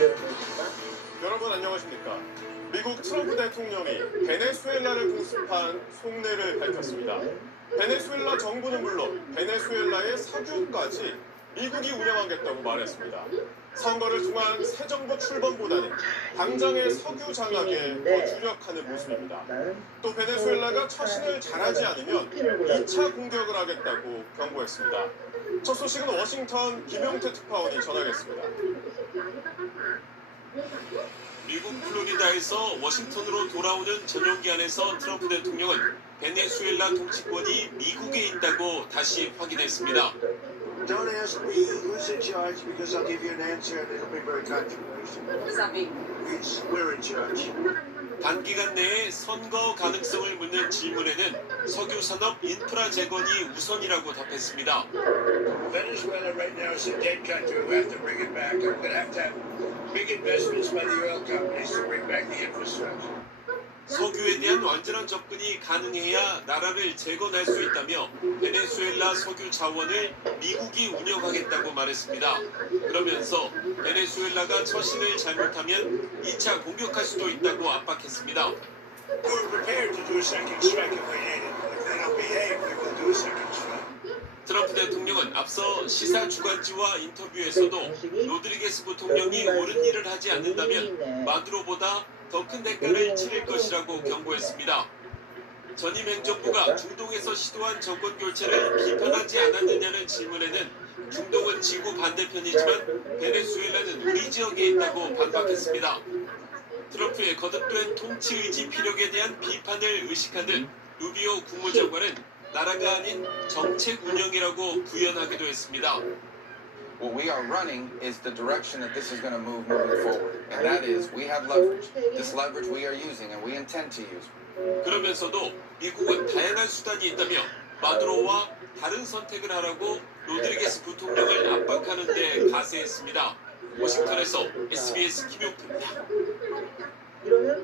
여러분 안녕하십니까? 미국 트럼프 대통령이 베네수엘라를 공습한 속내를 밝혔습니다. 베네수엘라 정부는 물론 베네수엘라의 석유까지 미국이 운영하겠다고 말했습니다. 선거를 통한 새 정부 출범보다는 당장의 석유 장악에 더 주력하는 모습입니다. 또 베네수엘라가 처신을 잘하지 않으면 2차 공격을 하겠다고 경고했습니다. 첫 소식은 워싱턴 김용태 특파원이 전하겠습니다. 미국 플로리다에서 워싱턴으로 돌아오는 전용기 안에서 트럼프 대통령은 베네수엘라 통치권이 미국에 있다고 다시 확인했습니다. Don't ask me who's in charge because I'll give you an answer and it'll be very controversial. We're in charge. 단기간 내에 선거 가능성을 묻는 질문에는 석유 산업 인프라 재건이 우선이라고 답했습니다. Venezuela right now is a dead country. We have to bring it back. We're going to have big investments by the oil companies to bring back the infrastructure. 석유에 대한 완전한 접근이 가능해야 나라를 재건할 수 있다며 베네수엘라 석유 자원을 미국이 운영하겠다고 말했습니다. 그러면서 베네수엘라가 처신을 잘못하면 2차 공격할 수도 있다고 압박했습니다. We're prepared to do a second strike if we need it. If they don't behave, we will do a second strike. 트럼프 대통령은 앞서 시사 주간지와 인터뷰에서도 로드리게스 부통령이 옳은 일을 하지 않는다면 마두로보다 더 큰 대가를 치를 것이라고 경고했습니다. 전임 행정부가 중동에서 시도한 정권 교체를 비판하지 않았느냐는 질문에는 중동은 지구 반대편이지만 베네수엘라는 우리 지역에 있다고 반박했습니다. 트럼프의 거듭된 통치 의지 피력에 대한 비판을 의식한 듯 루비오 국무장관은 나라가 아닌 정책 운영이라고 부연하기도 했습니다. What we are running is the direction that this is going to move moving forward. And that is, we have leverage. This leverage we are using and we intend to use. 그러면서도 미국은 다양한 수단이 있다며 마두로와 다른 선택을 하라고 로드리게스 부통령을 압박하는 데 가세했습니다. 워싱턴에서 SBS 김용태입니다.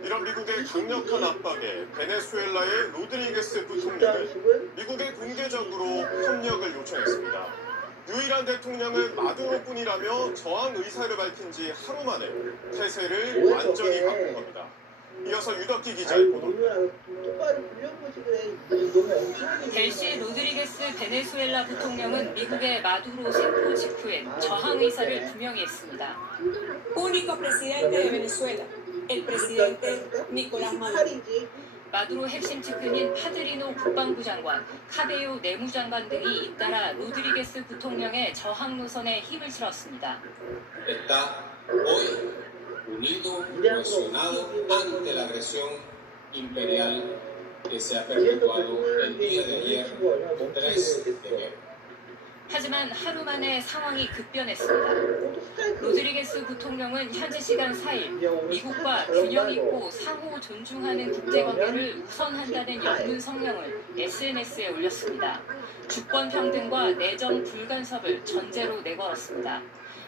이런 미국의 강력한 압박에 베네수엘라의 로드리게스 부통령은 미국에 공개적으로 협력을 요청했습니다. 유일한 대통령은 마두로뿐이라며 저항 의사를 밝힌 지 하루 만에 태세를 완전히 바꾼 겁니다. 이어서 유덕기 기자의 보도입니다. 델시 로드리게스 베네수엘라 부통령은 미국의 마두로 생포 직후에 저항 의사를 분명히 했습니다. Único presidente de Venezuela, el presidente Nicolás Maduro. 마두로 핵심 측근인 파드리노 국방부 장관, 카베요 내무장관 등이 잇따라 로드리게스 부통령의 저항 노선에 힘을 실었습니다. Está hoy unido, cohesionado ante la agresión imperial que se ha perpetuado el día de ayer, 3 de enero. 하지만 하루 만에 상황이 급변했습니다. 로드리게스 부통령은 현지 시간 4일 미국과 균형 있고 상호 존중하는 국제관계를 우선한다는 영문 성명을 SNS에 올렸습니다. 주권 평등과 내정 불간섭을 전제로 내걸었습니다.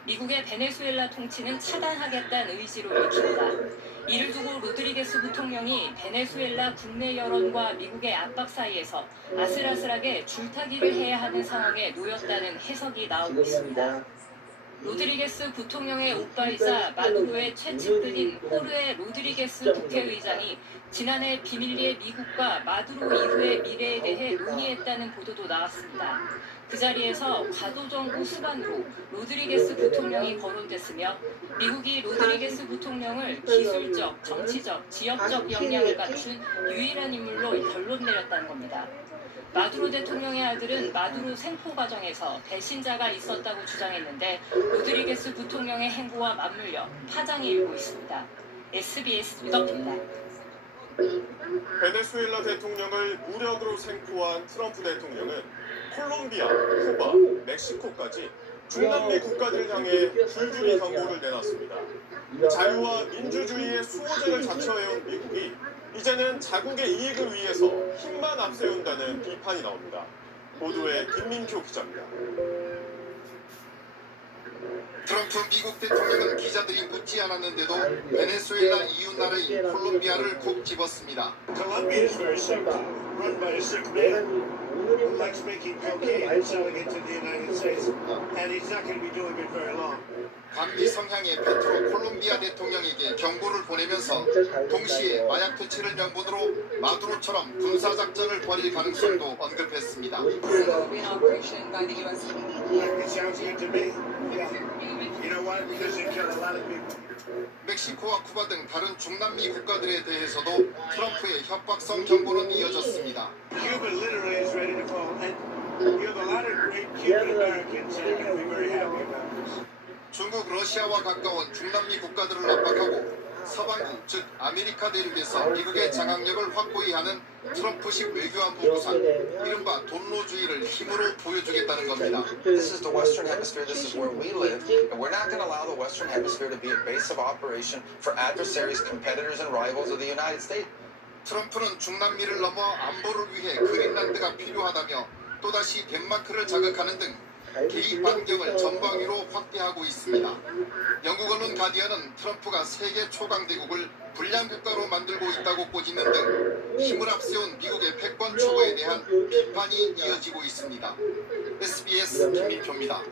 미국의 베네수엘라 통치는 차단하겠다는 의지로 읽힙니다. 이를 두고 로드리게스 부통령이 베네수엘라 국내 여론과 미국의 압박 사이에서 아슬아슬하게 줄타기를 해야 하는 상황에 놓였다는 해석이 나오고 있습니다. 로드리게스 부통령의 오빠이자 마두로의 최측근인 호르에 로드리게스 국회의장이 지난해 비밀리에 미국과 마두로 이후의 미래에 대해 논의했다는 보도도 나왔습니다. 그 자리에서 과도정부 수반으로 로드리게스 부통령이 거론됐으며 미국이 로드리게스 부통령을 기술적, 정치적, 지역적 역량을 갖춘 유일한 인물로 결론 내렸다는 겁니다. 마두로 대통령의 아들은 마두로 생포 과정에서 배신자가 있었다고 주장했는데 로드리게스 부통령의 행보와 맞물려 파장이 일고 있습니다. SBS 유덕입니다. 베네수엘라 대통령을 무력으로 생포한 트럼프 대통령은 콜롬비아, 쿠바, 멕시코까지 중남미 국가들을 향해 줄줄이 경고를 내놨습니다. 자유와 민주주의의 수호자를 자처해온 미국이 이제는 자국의 이익을 위해서 힘만 앞세운다는 비판이 나옵니다. 보도에 김민표 기자입니다. 트럼프 미국 대통령은 기자들이 묻지 않았는데도 베네수엘라 이웃 나라인 콜롬비아를 콕 집었습니다. Colombia is very simple. Run by a sick man who likes making cocaine and selling it to the United States. and he's not going to be doing it very long. 반미 성향의 페트로 콜롬비아 대통령에게 경고를 보내면서 동시에 마약 퇴치를 명분으로 마두로처럼 군사작전을 벌일 가능성도 언급했습니다. It sounds good to me. Yeah. You know why? Because they kill a lot of people. 멕시코와 쿠바 등 다른 중남미 국가들에 대해서도 트럼프의 협박성 경고는 이어졌습니다. Cuba literally is ready to fall, and you have a lot of great Cuban Americans that are going to be very happy about this. 중국, 러시아와 가까운 중남미 국가들을 압박하고 서방국, 즉 아메리카 대륙에서 미국의 장악력을 확고히 하는 트럼프식 외교안보 구상, 이른바 돈로주의를 힘으로 보여주겠다는 겁니다. This is the Western Hemisphere. This is where we live, and we're not going to allow the Western Hemisphere to be a base of operation for adversaries, competitors, and rivals of the United States. 트럼프는 중남미를 넘어 안보를 위해 그린란드가 필요하다며 또다시 덴마크를 자극하는 등 개입 반경을 전방위로 확대하고 있습니다. 영국 언론 가디언은 트럼프가 세계 초강대국을 불량국가로 만들고 있다고 꼬지는 등 힘을 앞세운 미국의 패권 추구에 대한 비판이 이어지고 있습니다. SBS 김민표입니다.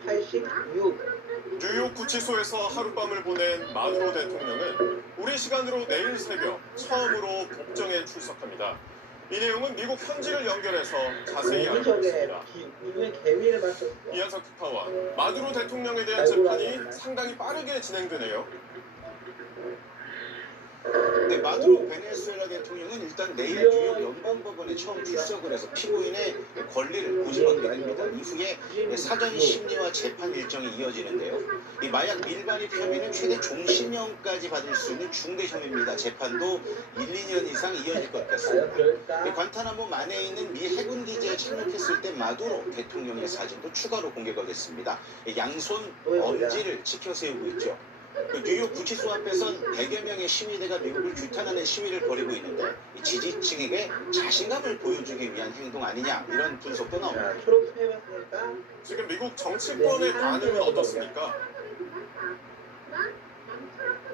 뉴욕 구치소에서 하룻밤을 보낸 마두로 대통령은 우리 시간으로 내일 새벽 처음으로 법정에 출석합니다. 이 내용은 미국 현지를 연결해서 자세히 알아보겠습니다. 이한석 특파와 마두로 대통령에 대한 재판이 상당히 빠르게 진행되네요. 네, 마두로 베네수엘라 대통령은 일단 내일 뉴욕 연방법원에 처음 출석을 해서 피고인의 권리를 보증하게 됩니다. 이후에 사전 심리와 재판 일정이 이어지는데요. 이 마약 밀반입 혐의는 최대 종신형까지 받을 수 있는 중대 혐의입니다. 재판도 1, 2년 이상 이어질 것 같습니다. 관타나모 만에 있는 미 해군 기지에 착륙했을 때 마두로 대통령의 사진도 추가로 공개가 됐습니다. 양손 엄지를 지켜 세우고 있죠. 뉴욕 구치소 앞에선 100여 명의 시위대가 미국을 규탄하는 시위를 벌이고 있는데 지지층에게 자신감을 보여주기 위한 행동 아니냐 이런 분석도 나옵니다. 지금 미국 정치권의 반응은 어떻습니까?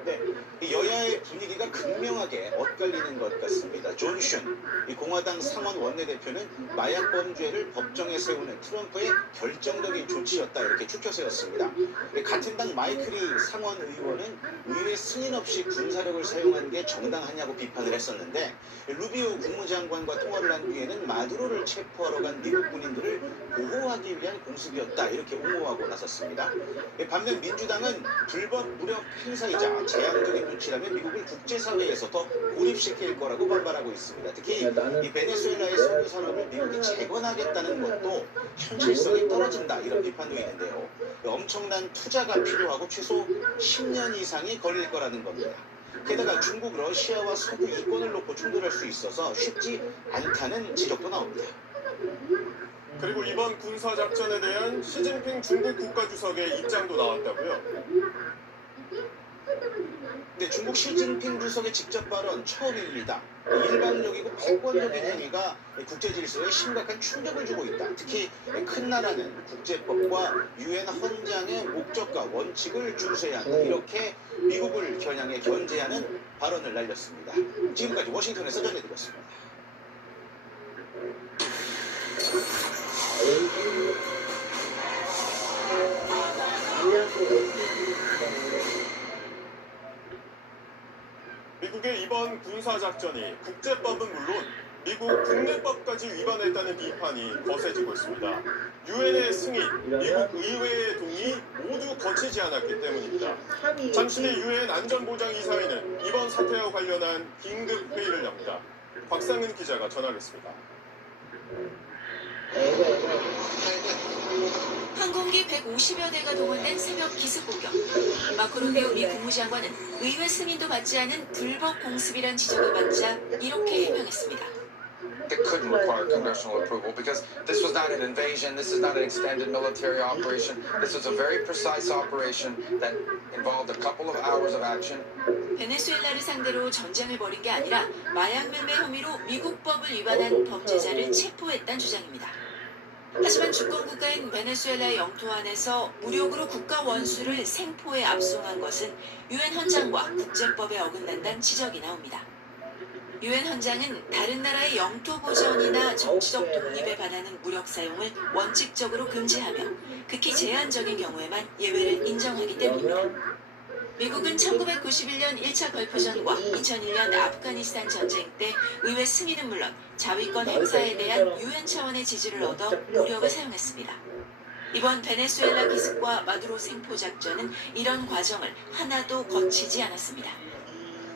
네, 여야의 분위기가 극명하게 엇갈리는 것 같습니다. 존 슌, 공화당 상원 원내대표는 마약 범죄를 법정에 세우는 트럼프의 결정적인 조치였다 이렇게 축켜 세웠습니다. 같은 당 마이클 리 상원 의원은 의회 승인 없이 군사력을 사용한 게 정당하냐고 비판을 했었는데 루비오 국무장관과 통화를 한 뒤에는 마두로를 체포하러 간 미국 군인들을 보호하기 위한 공습이었다 이렇게 옹호하고 나섰습니다. 반면 민주당은 불법 무력 행사이자 제한적인 조치라면 미국을 국제사회에서 더 고립시킬 거라고 반발하고 있습니다. 특히 이 베네수엘라의 석유 산업을 미국이 재건하겠다는 것도 현실성이 떨어진다 이런 비판도 있는데요. 엄청난 투자가 필요하고 최소 10년 이상이 걸릴 거라는 겁니다. 게다가 중국, 러시아와 석유 이권을 놓고 충돌할 수 있어서 쉽지 않다는 지적도 나옵니다. 그리고 이번 군사작전에 대한 시진핑 중국 국가주석의 입장도 나왔다고요? 네, 중국 시진핑 주석의 직접 발언 처음입니다. 일방적이고 패권적인 행위가 국제 질서에 심각한 충격을 주고 있다. 특히 큰 나라는 국제법과 유엔 헌장의 목적과 원칙을 준수해야 한다. 이렇게 미국을 겨냥해 견제하는 발언을 날렸습니다. 지금까지 워싱턴에서 전해드렸습니다. 미국의 이번 군사작전이 국제법은 물론 미국 국내법까지 위반했다는 비판이 거세지고 있습니다. 유엔의 승인, 미국 의회의 동의 모두 거치지 않았기 때문입니다. 잠시 뒤 유엔 안전보장이사회는 이번 사태와 관련한 긴급 회의를 엽니다. 박상은 기자가 전하겠습니다. 항공기 150여 대가 동원된 새벽 기습 공격. 마코 루비오 미 국무장관은 의회 승인도 받지 않은 불법 공습이란 지적을 받자 이렇게 해명했습니다. It couldn't require congressional approval because this was not an invasion, this is not an extended military operation. This was a very precise operation that involved a couple of hours of action. 베네수엘라를 상대로 전쟁을 벌인 게 아니라 마약 매매 혐의로 미국 법을 위반한 범죄자를 체포했다는 주장입니다. 하지만 주권 국가인 베네수엘라의 영토 안에서 무력으로 국가 원수를 생포해 압송한 것은 유엔 헌장과 국제법에 어긋난다는 지적이 나옵니다. 유엔 헌장은 다른 나라의 영토 보전이나 정치적 독립에 반하는 무력 사용을 원칙적으로 금지하며 극히 제한적인 경우에만 예외를 인정하기 때문입니다. 미국은 1991년 1차 걸프전과 2001년 아프가니스탄 전쟁 때 의회 승인은 물론 자위권 행사에 대한 유엔 차원의 지지를 얻어 무력을 사용했습니다. 이번 베네수엘라 기습과 마두로 생포 작전은 이런 과정을 하나도 거치지 않았습니다.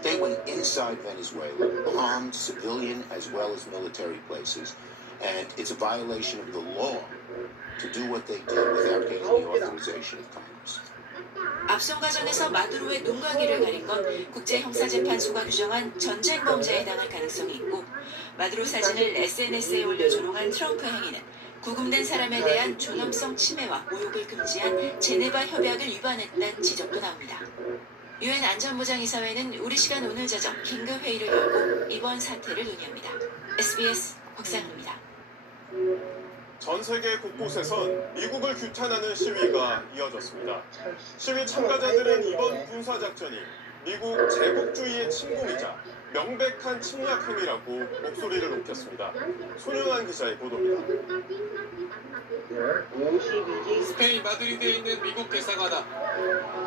They went inside Venezuela, bombed civilian as well as military places, and it's a violation of the law to do what they did without getting the authorization of Congress. 앞선 과정에서 마두로의 눈과 귀를 가린 건 국제형사재판소가 규정한 전쟁 범죄에 해당할 가능성이 있고 마두로 사진을 SNS에 올려 조롱한 트럼프 행위는 구금된 사람에 대한 존엄성 침해와 모욕을 금지한 제네바 협약을 위반했다는 지적도 나옵니다. 유엔 안전보장이사회는 우리 시간 오늘 저녁 긴급 회의를 열고 이번 사태를 논의합니다. SBS 박상입니다. 전 세계 곳곳에선 미국을 규탄하는 시위가 이어졌습니다. 시위 참가자들은 이번 군사작전이 미국 제국주의의 침공이자 명백한 침략 행위라고 목소리를 높였습니다. 손윤환 기자의 보도입니다. 스페인 마드리드에 있는 미국 대사관앞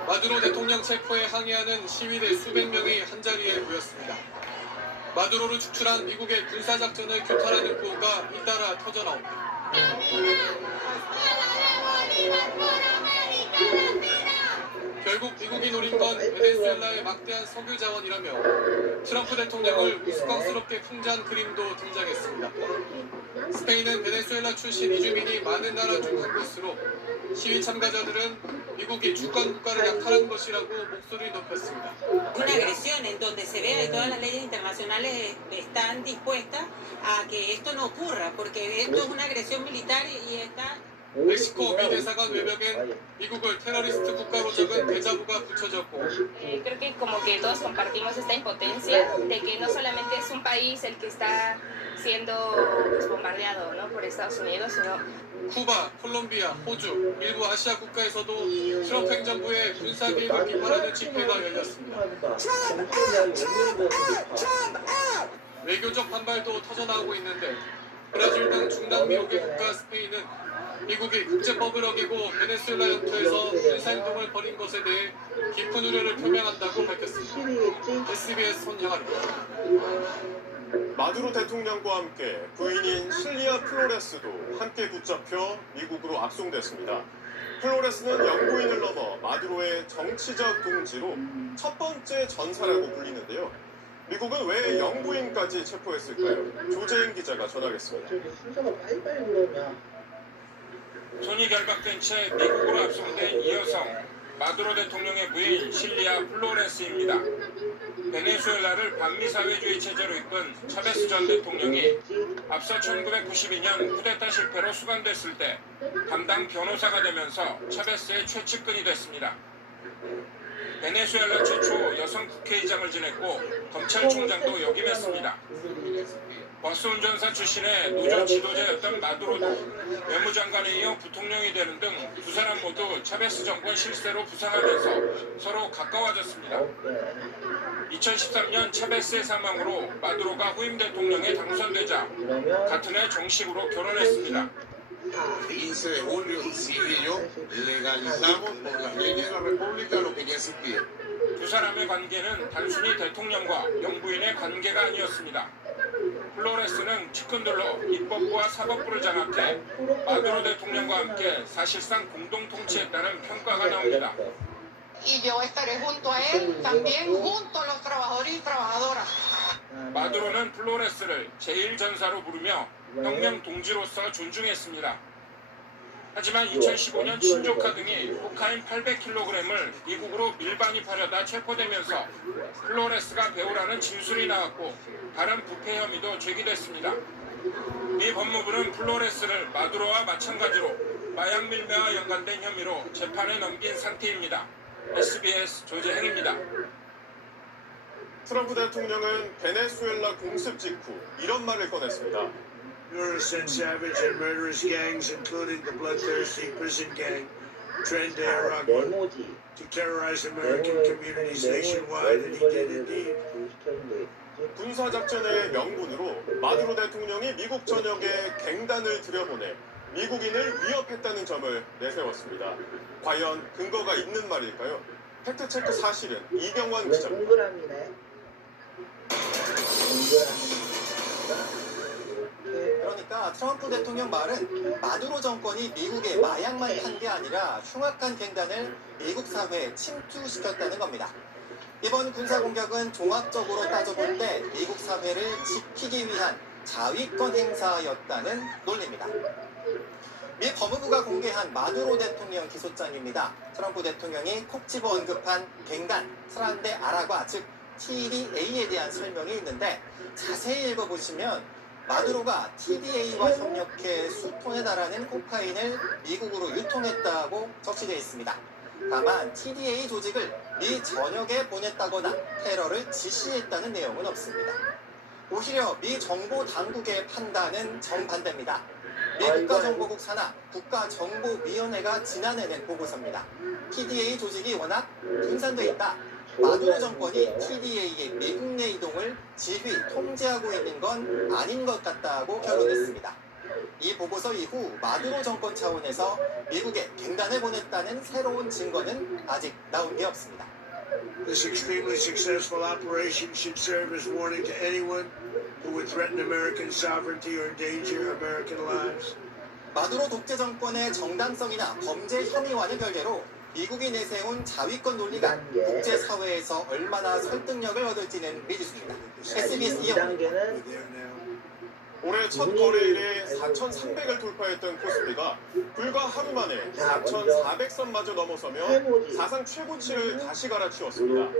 마두로 대통령 체포에 항의하는 시위대 수백 명이 한자리에 모였습니다. 마두로를 축출한 미국의 군사작전을 규탄하는 구호가 잇따라 터져나옵니다. 결국 미국이 노린 건 베네수엘라의 막대한 석유 자원이라며 트럼프 대통령을 우스꽝스럽게 풍자한 그림도 등장했습니다. 스페인은 베네수엘라 출신 이주민이 많은 나라 중 한 곳으로 시위 참가자들은 미국이 주권 국가를 약탈한 것이라고 목소리를 높였습니다. Una agresión en donde se vea que todas las leyes internacionales están dispuestas a que esto no ocurra, porque esto es una agresión militar y está. 멕시코 미 대사관 외벽엔 미국을 테러리스트 국가로 적은 대자보가 붙여졌고 Creo que como que todos compartimos esta impotencia de que no solamente es un país el que está siendo pues, bombardeado, ¿no? por Estados Unidos, sino 쿠바, 콜롬비아, 호주, 일부 아시아 국가에서도 트럼프 행정부의 군사 개입을 비판하는 집회가 열렸습니다. 외교적 반발도 터져나오고 있는데 브라질 등 중남미 5개 국가 스페인은 미국이 국제법을 어기고 베네수엘라 영토에서 군사행동을 벌인 것에 대해 깊은 우려를 표명한다고 밝혔습니다. SBS 손양아입니다. 마두로 대통령과 함께 부인인 실리아 플로레스도 함께 붙잡혀 미국으로 압송됐습니다. 플로레스는 영부인을 넘어 마두로의 정치적 동지로 첫 번째 전사라고 불리는데요. 미국은 왜 영부인까지 체포했을까요? 조재인 기자가 전하겠습니다. 손이 결박된 채 미국으로 압송된 이 여성, 마두로 대통령의 부인 실리아 플로레스입니다. 베네수엘라를 반미사회주의 체제로 이끈 차베스 전 대통령이 앞서 1992년 쿠데타 실패로 수감됐을 때 담당 변호사가 되면서 차베스의 최측근이 됐습니다. 베네수엘라 최초 여성 국회의장을 지냈고 검찰총장도 역임했습니다. 버스 운전사 출신의 노조 지도자였던 마두로도 외무장관에 이어 부통령이 되는 등 두 사람 모두 차베스 정권 실세로 부상하면서 서로 가까워졌습니다. 2013년 차베스의 사망으로 마두로가 후임 대통령에 당선되자 같은 해 정식으로 결혼했습니다. 15 de julio, Silvia y yo legalizamos por las leyes de la República lo que ya existía. 두 사람의 관계는 단순히 대통령과 영부인의 관계가 아니었습니다. 플로레스는 측근들로 입법부와 사법부를 장악해 마두로 대통령과 함께 사실상 공동 통치했다는 평가가 나옵니다. Y yo estaré junto a él, también junto a los trabajadores y trabajadoras. 마두로는 플로레스를 제1전사로 부르며 혁명 동지로서 존중했습니다. 하지만 2015년 친조카 등이 코카인 800kg을 미국으로 밀반입하려다 체포되면서 플로레스가 배우라는 진술이 나왔고 다른 부패 혐의도 제기됐습니다. 미 법무부는 플로레스를 마두로와 마찬가지로 마약 밀매와 연관된 혐의로 재판에 넘긴 상태입니다. SBS 조재행입니다. 트럼프 대통령은 베네수엘라 공습 직후 이런 말을 꺼냈습니다. You're sent savage and murderous gangs, including the bloodthirsty prison gang, Tren de Aragua, to terrorize American communities nationwide, and he did indeed. 군사작전의 명분으로 마두로 대통령이 미국 전역에 갱단을 들여보내 미국인을 위협했다는 점을 내세웠습니다. 과연 근거가 있는 말일까요? 팩트체크 사실은 이경환 기자입니다. 그러니까 트럼프 대통령 말은 마두로 정권이 미국에 마약만 판 게 아니라 흉악한 갱단을 미국 사회에 침투시켰다는 겁니다. 이번 군사 공격은 종합적으로 따져볼 때 미국 사회를 지키기 위한 자위권 행사였다는 논리입니다. 미 법무부가 공개한 마두로 대통령 기소장입니다. 트럼프 대통령이 콕 집어 언급한 갱단, 트란데 아라과 즉 TDA에 대한 설명이 있는데 자세히 읽어보시면 마두로가 TDA와 협력해 수톤에 달하는 코카인을 미국으로 유통했다고 적시되어 있습니다. 다만 TDA 조직을 미 전역에 보냈다거나 테러를 지시했다는 내용은 없습니다. 오히려 미 정보 당국의 판단은 정반대입니다. 미 국가정보국 산하 국가정보위원회가 지난해 낸 보고서입니다. TDA 조직이 워낙 분산돼 있다. 마두로 정권이 TDA의 미국 내 이동을 지휘, 통제하고 있는 건 아닌 것 같다고 결론냈습니다. 이 보고서 이후 마두로 정권 차원에서 미국에 갱단을 보냈다는 새로운 증거는 아직 나온 게 없습니다. This extremely successful operation should serve as warning to anyone who would threaten American sovereignty or endanger American lives. 마두로 독재 정권의 정당성이나 범죄 혐의와는 별개로 미국이 내세운 자위권 논리가 국제사회에서 얼마나 설득력을 얻을지는 미지수입니다. SBS 이영입니다. 올해 첫 거래일에 4,300을 돌파했던 코스피가 불과 하루 만에 4,400선마저 넘어서며 사상 최고치를 다시 갈아치웠습니다.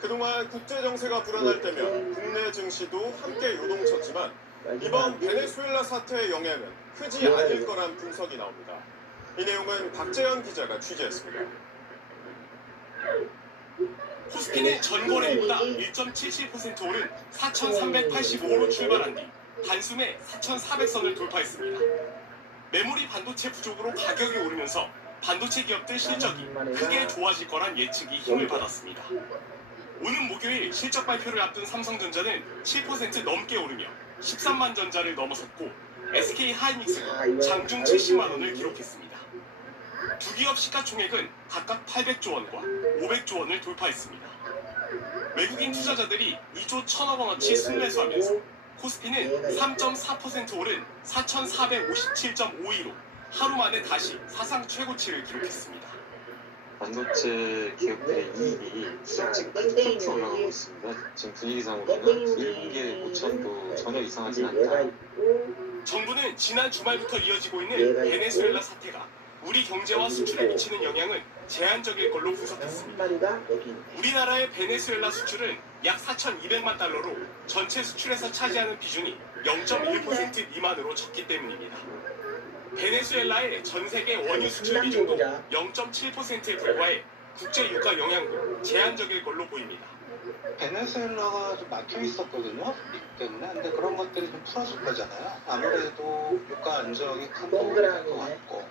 그동안 국제정세가 불안할 때면 국내 증시도 함께 요동쳤지만 이번 베네수엘라 사태의 영향은 크지 않을 거란 분석이 나옵니다. 이 내용은 박재현 기자가 취재했습니다. 코스피는 전거래일보다 1.77% 오른 4,385로 출발한 뒤 단숨에 4,400선을 돌파했습니다. 메모리 반도체 부족으로 가격이 오르면서 반도체 기업들 실적이 크게 좋아질 거란 예측이 힘을 받았습니다. 오는 목요일 실적 발표를 앞둔 삼성전자는 7% 넘게 오르며 13만 전자를 넘어섰고 SK 하이닉스는 장중 70만 원을 기록했습니다. 두 기업 시가총액은 각각 800조 원과 500조 원을 돌파했습니다. 외국인 투자자들이 2조 1천억 원어치 순매수하면서 코스피는 3.4% 오른 4,457.52로 하루 만에 다시 사상 최고치를 기록했습니다. 반도체 기업들의 이익이 수적직 툭툭 올라가고 있습니다. 지금 분위기상으로는 1분기의 고점도 전혀 이상하지 않다. 정부는 지난 주말부터 이어지고 있는 베네수엘라 사태가 우리 경제와 수출에 미치는 영향은 제한적일 걸로 분석했습니다. 우리나라의 베네수엘라 수출은 약 4,200만 달러로 전체 수출에서 차지하는 비중이 0.1% 미만으로 적기 때문입니다. 베네수엘라의 전 세계 원유 수출 비중도 0.7%에 불과해 국제 유가 영향도 제한적일 걸로 보입니다. 베네수엘라가 좀 막혀 있었거든요. 미국 때문에. 근데 그런 것들이 좀 풀어질 거잖아요. 아무래도 유가 안정이 큰 도움이 될 것 같고.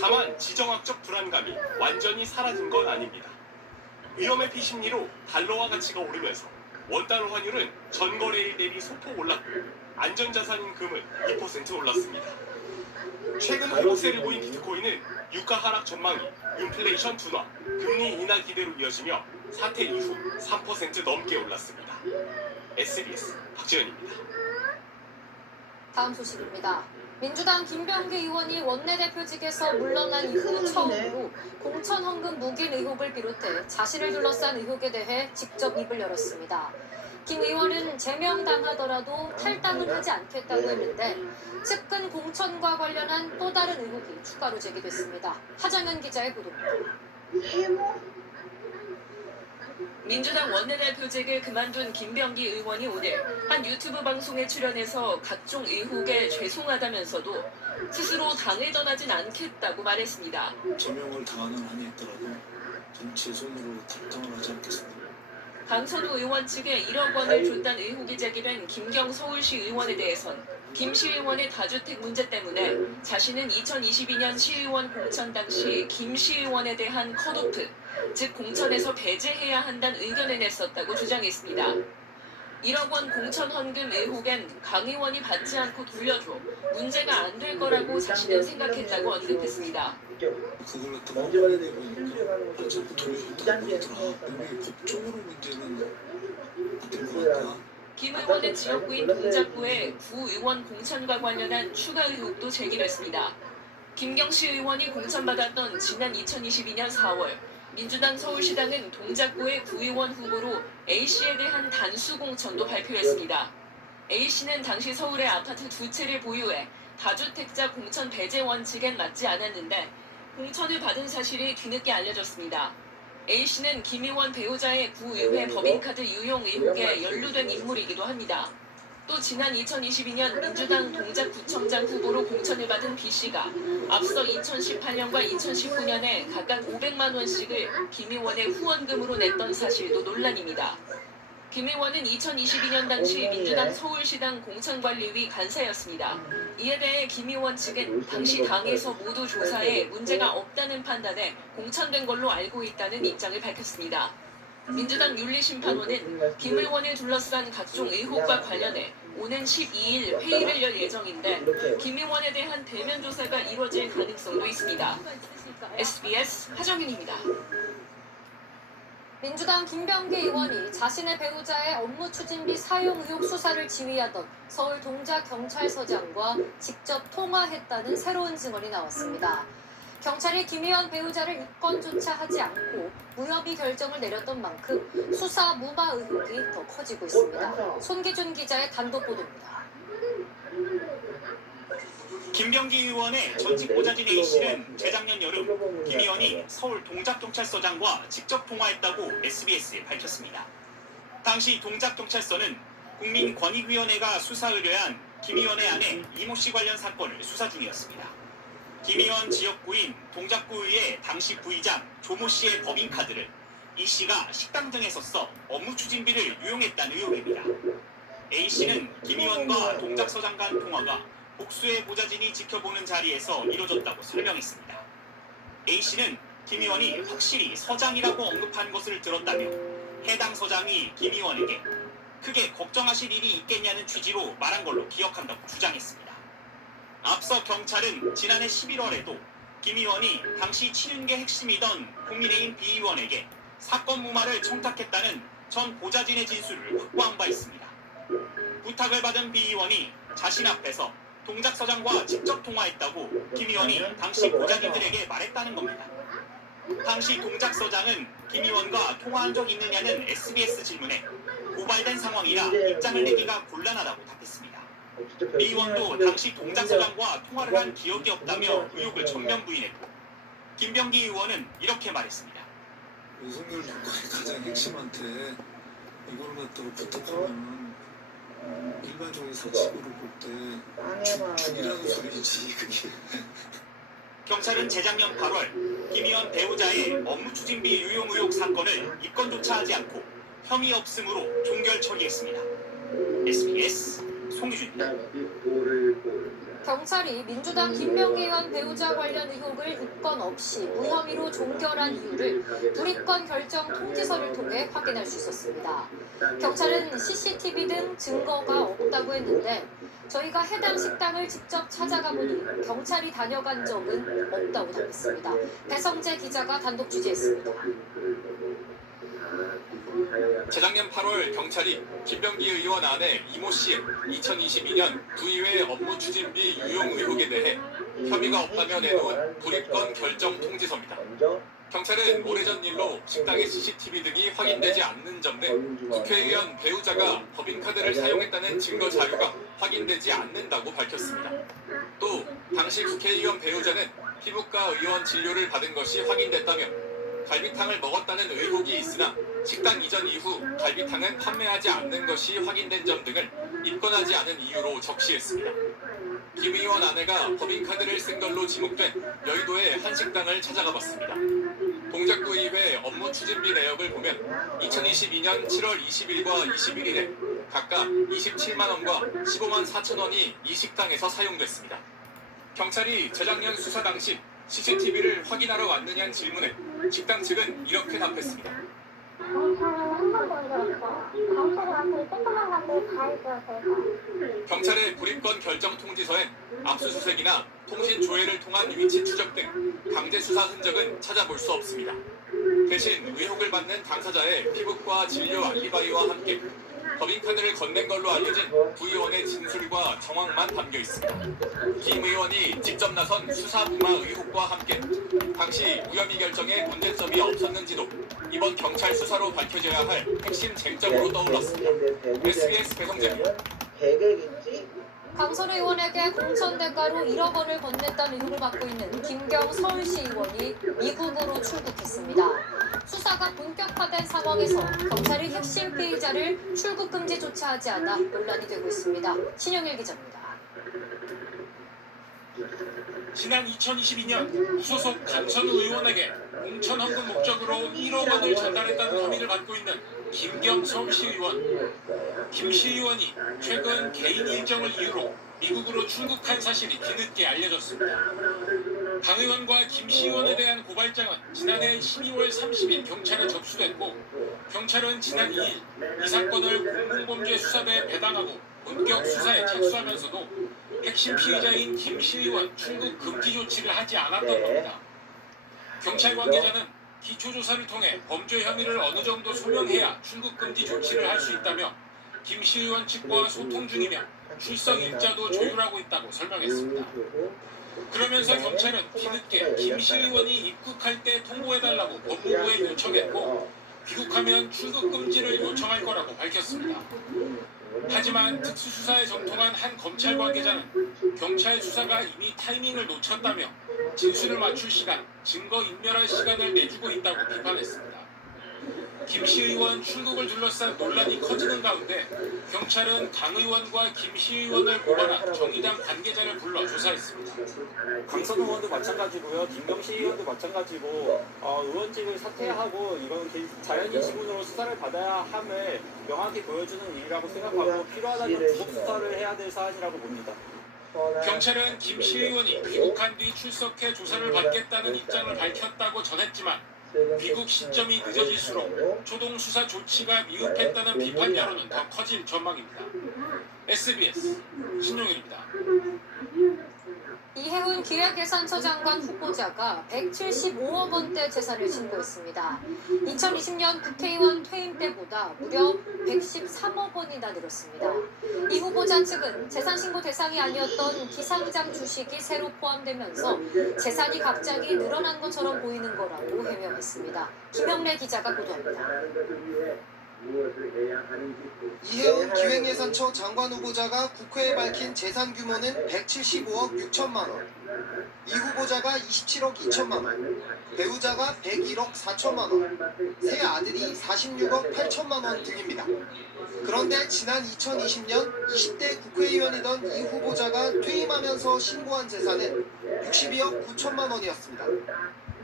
다만 지정학적 불안감이 완전히 사라진 건 아닙니다. 위험회피 심리로 달러화 가치가 오르면서 원달러 환율은 전거래일 대비 소폭 올랐고 안전자산인 금은 2% 올랐습니다. 최근 회복세를 보인 비트코인은 유가 하락 전망이 인플레이션 둔화, 금리 인하 기대로 이어지며 사태 이후 3% 넘게 올랐습니다. SBS 박재현입니다. 다음 소식입니다. 민주당 김병기 의원이 원내대표직에서 물러난 이후 처음으로 공천 헌금 묵인 의혹을 비롯해 자신을 둘러싼 의혹에 대해 직접 입을 열었습니다. 김 의원은 제명당하더라도 탈당은 하지 않겠다고 했는데 측근 공천과 관련한 또 다른 의혹이 추가로 제기됐습니다. 하정현 기자의 보도입니다. 민주당 원내대표직을 그만둔 김병기 의원이 오늘 한 유튜브 방송에 출연해서 각종 의혹에 죄송하다면서도 스스로 당을 떠나진 않겠다고 말했습니다. 제명을 당하는 한이 있더라도 전 제 손으로 탈당을 하지 않겠습니다. 강선우 의원 측에 1억 원을 줬다는 의혹이 제기된 김경 서울시 의원에 대해선 김 시의원의 다주택 문제 때문에 자신은 2022년 시의원 공천 당시 김 시의원에 대한 컷오프, 즉 공천에서 배제해야 한다는 의견을 냈었다고 주장했습니다. 1억 원 공천 헌금 의혹엔 강 의원이 받지 않고 돌려줘 문제가 안 될 거라고 자신은 생각했다고 언급했습니다. 그걸 갖다가 만져봐야 되고 자꾸 돌려준다고 그러더라. 여기 법적으로 문제는 안 될 것 같다. 김 의원의 지역구인 동작구의 구 의원 공천과 관련한 추가 의혹도 제기됐습니다. 김경시 의원이 공천받았던 지난 2022년 4월 민주당 서울시당은 동작구의 구의원 후보로 A씨에 대한 단수 공천도 발표했습니다. A씨는 당시 서울의 아파트 2채를 보유해 다주택자 공천 배제 원칙엔 맞지 않았는데 공천을 받은 사실이 뒤늦게 알려졌습니다. A씨는 김 의원 배우자의 구의회 법인카드 유용 의혹에 연루된 인물이기도 합니다. 또 지난 2022년 민주당 동작구청장 후보로 공천을 받은 B씨가 앞서 2018년과 2019년에 각각 500만 원씩을 김 의원의 후원금으로 냈던 사실도 논란입니다. 김 의원은 2022년 당시 민주당 서울시당 공천관리위 간사였습니다. 이에 대해 김 의원 측은 당시 당에서 모두 조사에 문제가 없다는 판단에 공천된 걸로 알고 있다는 입장을 밝혔습니다. 민주당 윤리심판원은 김 의원을 둘러싼 각종 의혹과 관련해 오는 12일 회의를 열 예정인데 김 의원에 대한 대면 조사가 이뤄질 가능성도 있습니다. SBS 하정윤입니다. 민주당 김병기 의원이 자신의 배우자의 업무 추진비 사용 의혹 수사를 지휘하던 서울 동작경찰서장과 직접 통화했다는 새로운 증언이 나왔습니다. 경찰이 김 의원 배우자를 입건조차 하지 않고 무혐의 결정을 내렸던 만큼 수사 무마 의혹이 더 커지고 있습니다. 손기준 기자의 단독 보도입니다. 김병기 의원의 전직 보좌진 A씨는 재작년 여름 김 의원이 서울 동작경찰서장과 직접 통화했다고 SBS에 밝혔습니다. 당시 동작경찰서는 국민권익위원회가 수사 의뢰한 김 의원의 아내 이모 씨 관련 사건을 수사 중이었습니다. 김 의원 지역구인 동작구의회 당시 부의장 조모 씨의 법인카드를 이 씨가 식당 등에서 써 업무 추진비를 유용했다는 의혹입니다. A 씨는 김 의원과 동작서장 간 통화가 복수의 보좌진이 지켜보는 자리에서 이뤄졌다고 설명했습니다. A 씨는 김 의원이 확실히 서장이라고 언급한 것을 들었다며 해당 서장이 김 의원에게 크게 걱정하실 일이 있겠냐는 취지로 말한 걸로 기억한다고 주장했습니다. 앞서 경찰은 지난해 11월에도 김 의원이 당시 친윤계 핵심이던 국민의힘 B 의원에게 사건 무마를 청탁했다는 전 보좌진의 진술을 확보한 바 있습니다. 부탁을 받은 B 의원이 자신 앞에서 동작서장과 직접 통화했다고 김 의원이 당시 보좌진들에게 말했다는 겁니다. 당시 동작서장은 김 의원과 통화한 적 있느냐는 SBS 질문에 고발된 상황이라 입장을 내기가 곤란하다고 답했습니다. B 의원도 당시 동작서장과 통화를 한 기억이 없다며 의혹을 전면 부인했고 김병기 의원은 이렇게 말했습니다. 윤석열 정권의 가장 핵심한테 이걸 갖다가 부탁하면 일반적인 사측으로 볼 때 죽이라는 소리지 그게. 경찰은 재작년 8월 김 의원 배우자의 업무 추진비 유용 의혹 사건을 입건조차 하지 않고 혐의 없음으로 종결 처리했습니다. SBS 송유준입니다. 경찰이 민주당 김병기 의원 배우자 관련 의혹을 입건 없이 무혐의로 종결한 이유를 불입건 결정 통지서를 통해 확인할 수 있었습니다. 경찰은 CCTV 등 증거가 없다고 했는데 저희가 해당 식당을 직접 찾아가 보니 경찰이 다녀간 적은 없다고 답했습니다. 배성재 기자가 단독 취재했습니다. 재작년 8월 경찰이 김병기 의원 아내 이모 씨의 2022년 구의회 업무 추진비 유용 의혹에 대해 혐의가 없다며 내놓은 불입건 결정 통지서입니다. 경찰은 오래전 일로 식당의 CCTV 등이 확인되지 않는 점 등 국회의원 배우자가 법인카드를 사용했다는 증거 자료가 확인되지 않는다고 밝혔습니다. 또 당시 국회의원 배우자는 피부과 의원 진료를 받은 것이 확인됐다며 갈비탕을 먹었다는 의혹이 있으나 식당 이전 이후 갈비탕은 판매하지 않는 것이 확인된 점 등을 입건하지 않은 이유로 적시했습니다. 김 의원 아내가 법인카드를 쓴 걸로 지목된 여의도의 한 식당을 찾아가 봤습니다. 동작구의회 업무 추진비 내역을 보면 2022년 7월 20일과 21일에 각각 27만 원과 15만 4천 원이 이 식당에서 사용됐습니다. 경찰이 재작년 수사 당시 CCTV를 확인하러 왔느냐는 질문에 식당 측은 이렇게 답했습니다. 경찰의 불입건 결정 통지서엔 압수수색이나 통신 조회를 통한 위치 추적 등 강제 수사 흔적은 찾아볼 수 없습니다. 대신 의혹을 받는 당사자의 피부과 진료 알리바이와 함께 법인카드를 건넨 걸로 알려진 부의원의 진술과 정황만 담겨 있습니다. 김 의원이 직접 나선 수사 부마 의혹과 함께 당시 무혐의 결정에 문제점이 없었는지도 이번 경찰 수사로 밝혀져야 할 핵심 쟁점으로 떠올랐습니다. SBS 배성재입니다. 강선 의원에게 공천 대가로 1억 원을 건넸다는 의혹을 받고 있는 김경 서울시 의원이 미국으로 출국했습니다. 수사가 본격화된 상황에서 경찰이 핵심 피의자를 출국 금지 조치하지 않아 논란이 되고 있습니다. 신영일 기자입니다. 지난 2022년 무소속 강선 의원에게 공천 헌금 목적으로 1억 원을 전달했다는 혐의를 받고 있는 김경 서울시 의원. 김 시의원이 최근 개인 일정을 이유로 미국으로 출국한 사실이 뒤늦게 알려졌습니다. 강 의원과 김 시의원에 대한 고발장은 지난해 12월 30일 경찰에 접수됐고 경찰은 지난 2일 이 사건을 공공범죄 수사대에 배당하고 본격 수사에 착수하면서도 핵심 피의자인 김 시의원 출국 금지 조치를 하지 않았던 겁니다. 경찰 관계자는 기초조사를 통해 범죄 혐의를 어느 정도 소명해야 출국 금지 조치를 할 수 있다며 김 시의원 측과 소통 중이며 출석 일자도 조율하고 있다고 설명했습니다. 그러면서 경찰은 뒤늦게 김 시의원이 입국할 때 통보해달라고 법무부에 요청했고 귀국하면 출국 금지를 요청할 거라고 밝혔습니다. 하지만 특수수사에 정통한 한 검찰 관계자는 경찰 수사가 이미 타이밍을 놓쳤다며 진술을 맞출 시간, 증거 인멸할 시간을 내주고 있다고 비판했습니다. 김 시의원 출국을 둘러싼 논란이 커지는 가운데 경찰은 강 의원과 김 시의원을 고발한 정의당 관계자를 불러 조사했습니다. 강선 의원도 마찬가지고요. 김경 시의원도 마찬가지고 의원직을 사퇴하고 이건 자연인 신분으로 수사를 받아야 함을 명확히 보여주는 일이라고 생각하고 필요하다면 구속 수사를 해야 될 사안이라고 봅니다. 경찰은 김 시의원이 귀국한 뒤 출석해 조사를 받겠다는 입장을 밝혔다고 전했지만 귀국 시점이 늦어질수록 초동 수사 조치가 미흡했다는 비판 여론은 더 커질 전망입니다. SBS 신용일입니다. 이해운 기획예산처 장관 후보자가 175억 원대 재산을 신고했습니다. 2020년 국회의원 퇴임 때보다 무려 113억 원이나 늘었습니다. 이 후보자 측은 재산 신고 대상이 아니었던 비상장 주식이 새로 포함되면서 재산이 갑자기 늘어난 것처럼 보이는 거라고 해명했습니다. 김영래 기자가 보도합니다. 이해운 기획예산처 장관 후보자가 국회에 밝힌 재산 규모는 175억 6천만 원, 이 후보자가 27억 2천만 원, 배우자가 101억 4천만 원, 세 아들이 46억 8천만 원 등입니다. 그런데 지난 2020년 20대 국회의원이던 이 후보자가 퇴임하면서 신고한 재산은 62억 9천만 원이었습니다.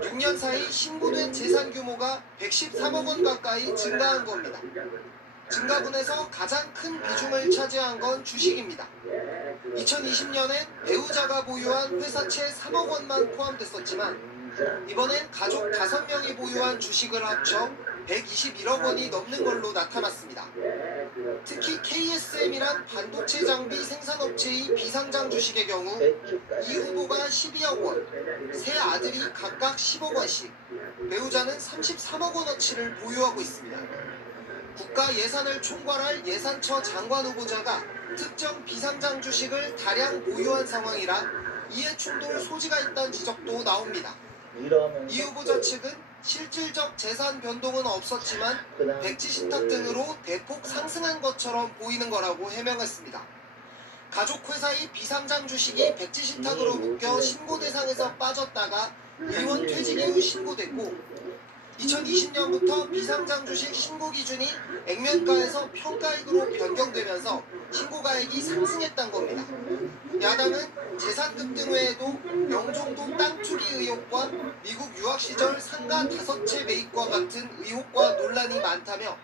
6년 사이 신고된 재산 규모가 113억 원 가까이 증가한 겁니다. 증가분에서 가장 큰 비중을 차지한 건 주식입니다. 2020년엔 배우자가 보유한 회사채 3억 원만 포함됐었지만 이번엔 가족 5명이 보유한 주식을 합쳐 121억 원이 넘는 걸로 나타났습니다. 특히 KSM이란 반도체 장비 생산업체의 비상장 주식의 경우 이 후보가 12억 원, 세 아들이 각각 10억 원씩, 배우자는 33억 원어치를 보유하고 있습니다. 국가 예산을 총괄할 예산처 장관 후보자가 특정 비상장 주식을 다량 보유한 상황이라 이해 충돌 소지가 있다는 지적도 나옵니다. 이 후보자 측은 실질적 재산 변동은 없었지만 백지 신탁 등으로 대폭 상승한 것처럼 보이는 거라고 해명했습니다. 가족 회사의 비상장 주식이 백지 신탁으로 묶여 신고 대상에서 빠졌다가 의원 퇴직 이후 신고됐고 2020년부터 비상장 주식 신고 기준이 액면가에서 평가액으로 변경되면서 신고가액이 상승했다는 겁니다. 야당은 재산 급등 외에도 명종도 땅 투기 의혹과 미국 유학 시절 상가 5채 매입과 같은 의혹과 논란이 많다며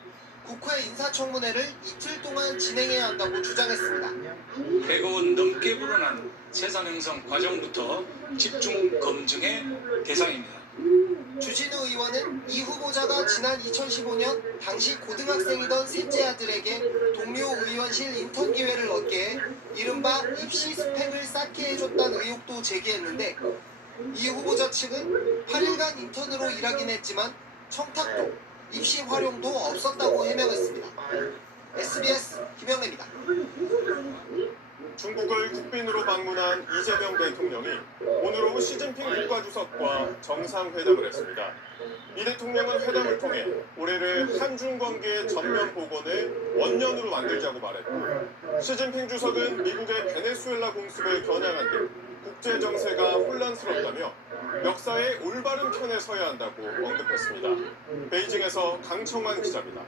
국회 인사청문회를 이틀 동안 진행해야 한다고 주장했습니다. 100억 원 넘게 불어난 재산 형성 과정부터 집중 검증의 대상입니다. 주진우 의원은 이 후보자가 지난 2015년 당시 고등학생이던 셋째 아들에게 동료 의원실 인턴 기회를 얻게 이른바 입시 스펙을 쌓게 해줬다는 의혹도 제기했는데 이 후보자 측은 8일간 인턴으로 일하긴 했지만 청탁도 입시 활용도 없었다고 해명했습니다. SBS 김영래입니다. 중국을 국빈으로 방문한 이재명 대통령이 오늘 오후 시진핑 국가주석과 정상회담을 했습니다. 이 대통령은 회담을 통해 올해를 한중 관계의 전면 복원의 원년으로 만들자고 말했고, 시진핑 주석은 미국의 베네수엘라 공습을 겨냥한 등 국제 정세가 혼란스럽다며 역사의 올바른 편에 서야 한다고 언급했습니다. 베이징에서 강청환 기자입니다.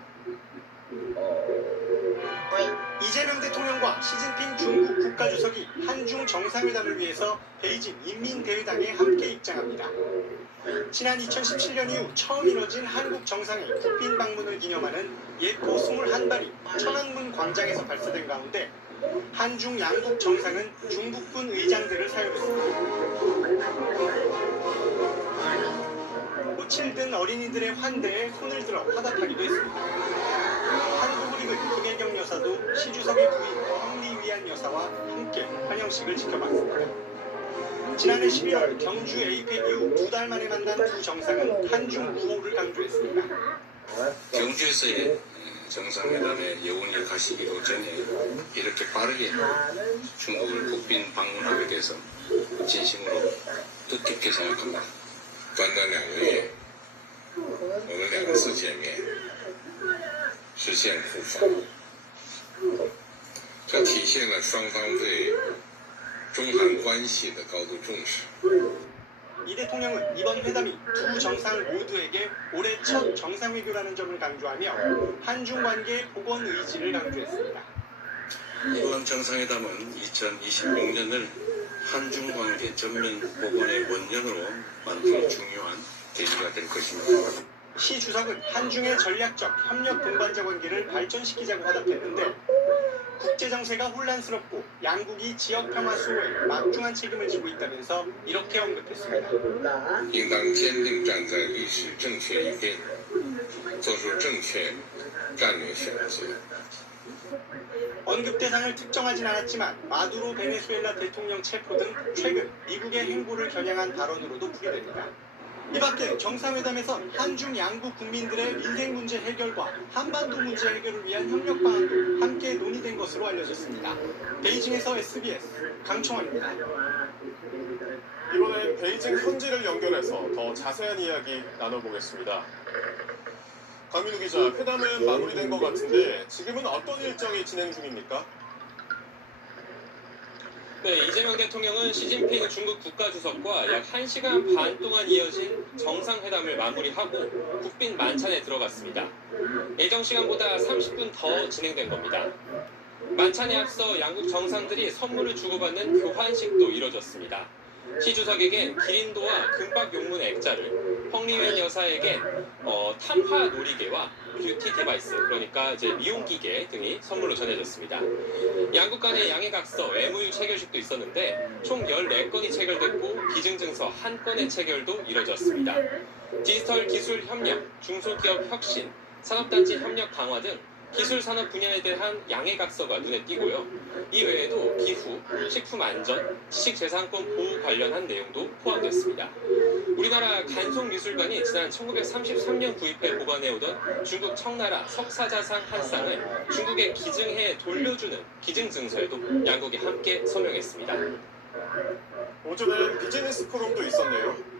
이재명 대통령과 시진핑 중국 국가주석이 한중 정상회담을 위해서 베이징 인민대회당에 함께 입장합니다. 지난 2017년 이후 처음 이뤄진 한국 정상의 국빈 방문을 기념하는 예포 21발이 천안문 광장에서 발사된 가운데 한중 양국 정상은 중국군 의장대를 사용했습니다. 꽃을 든 어린이들의 환대에 손을 들어 화답하기도 했습니다. 한국을 입은 김혜경 여사도 시 주석의 부인 황리위안 여사와 함께 환영식을 지켜봤습니다. 지난해 11월 경주 에이펙 이후 2달 만에 만난 두 정상은 한중 우호를 강조했습니다. 경주에서의 정상회담에 여운이 가시기도 전에 이렇게 빠르게 중국을 국빈 방문하게 돼서 진심으로 뜻깊게 생각합니다. 短短2个月，我们2次见面，实现互访，这体现了双方对中韩关系的高度重视。 이 대통령은 이번 회담이 두 정상 모두에게 올해 첫 정상외교라는 점을 강조하며 한중 관계 복원 의지를 강조했습니다. 이번 정상회담은 2026년을 한중 관계 전면 복원의 원년으로 만들 중요한 계기가 될 것입니다. 시 주석은 한중의 전략적 협력 동반자 관계를 발전시키자고 화답했는데 국제 정세가 혼란스럽고 양국이 지역 평화 수호에 막중한 책임을 지고 있다면서 이렇게 언급했습니다. 应当坚定站在历史正确一边，做出正确战略选择。 언급 대상을 특정하진 않았지만 마두로 베네수엘라 대통령 체포 등 최근 미국의 행보를 겨냥한 발언으로도 풀이됩니다. 이 밖에 정상회담에선 한중 양국 국민들의 민생 문제 해결과 한반도 문제 해결을 위한 협력 방안도 함께 논의된 것으로 알려졌습니다. 베이징에서 SBS 강청원입니다. 이번엔 베이징 현지를 연결해서 더 자세한 이야기 나눠보겠습니다. 강민우 기자, 회담은 마무리된 것 같은데 지금은 어떤 일정이 진행 중입니까? 네, 이재명 대통령은 시진핑 중국 국가주석과 약 1시간 반 동안 이어진 정상회담을 마무리하고 국빈 만찬에 들어갔습니다. 예정 시간보다 30분 더 진행된 겁니다. 만찬에 앞서 양국 정상들이 선물을 주고받는 교환식도 이뤄졌습니다. 시 주석에겐 기린도와 금박 용문 액자를, 황리위안 여사에겐 탐화 놀이개와 뷰티 디바이스, 그러니까 이제 미용기계 등이 선물로 전해졌습니다. 양국 간의 양해각서, MOU 체결식도 있었는데 총 14건이 체결됐고 기증증서 1건의 체결도 이뤄졌습니다. 디지털 기술 협력, 중소기업 혁신, 산업단지 협력 강화 등 기술 산업 분야에 대한 양해각서가 눈에 띄고요. 이 외에도 기후, 식품 안전, 지식재산권 보호 관련한 내용도 포함됐습니다. 우리나라 간송미술관이 지난 1933년 구입해 보관해오던 중국 청나라 석사자상 한 쌍을 중국에 기증해 돌려주는 기증증서에도 양국이 함께 서명했습니다. 오전엔 비즈니스 포럼도 있었네요.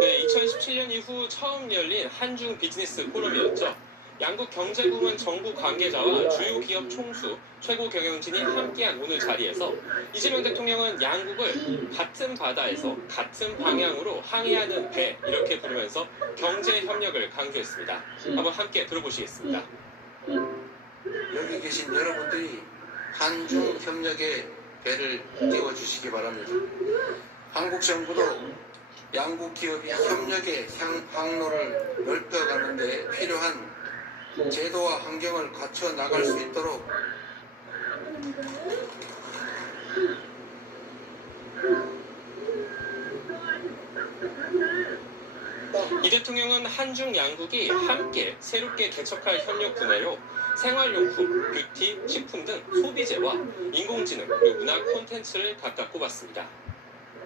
네, 2017년 이후 처음 열린 한중 비즈니스 포럼이었죠. 양국 경제부문 정부 관계자와 주요 기업 총수, 최고 경영진이 함께한 오늘 자리에서 이재명 대통령은 양국을 같은 바다에서 같은 방향으로 항해하는 배, 이렇게 부르면서 경제 협력을 강조했습니다. 한번 함께 들어보시겠습니다. 여기 계신 여러분들이 한중 협력의 배를 띄워주시기 바랍니다. 한국 정부도 양국 기업이 협력의 항로를 넓혀가는 데 필요한 제도와 환경을 갖춰 나갈 수 있도록 대통령은 한중 양국이 함께 새롭게 개척할 협력 분야로 생활용품, 뷰티, 식품 등 소비재와 인공지능 그리고 문화 콘텐츠를 각각 꼽았습니다.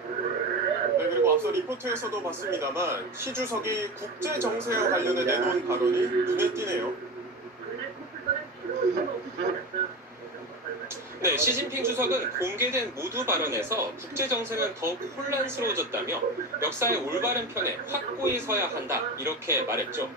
네, 그리고 앞서 리포트에서도 봤습니다만 시 주석이 국제 정세와 관련해 내놓은 발언이 눈에 띄네요. 네, 시진핑 주석은 공개된 모두 발언에서 국제 정세는 더욱 혼란스러워졌다며 역사의 올바른 편에 확고히 서야 한다 이렇게 말했죠.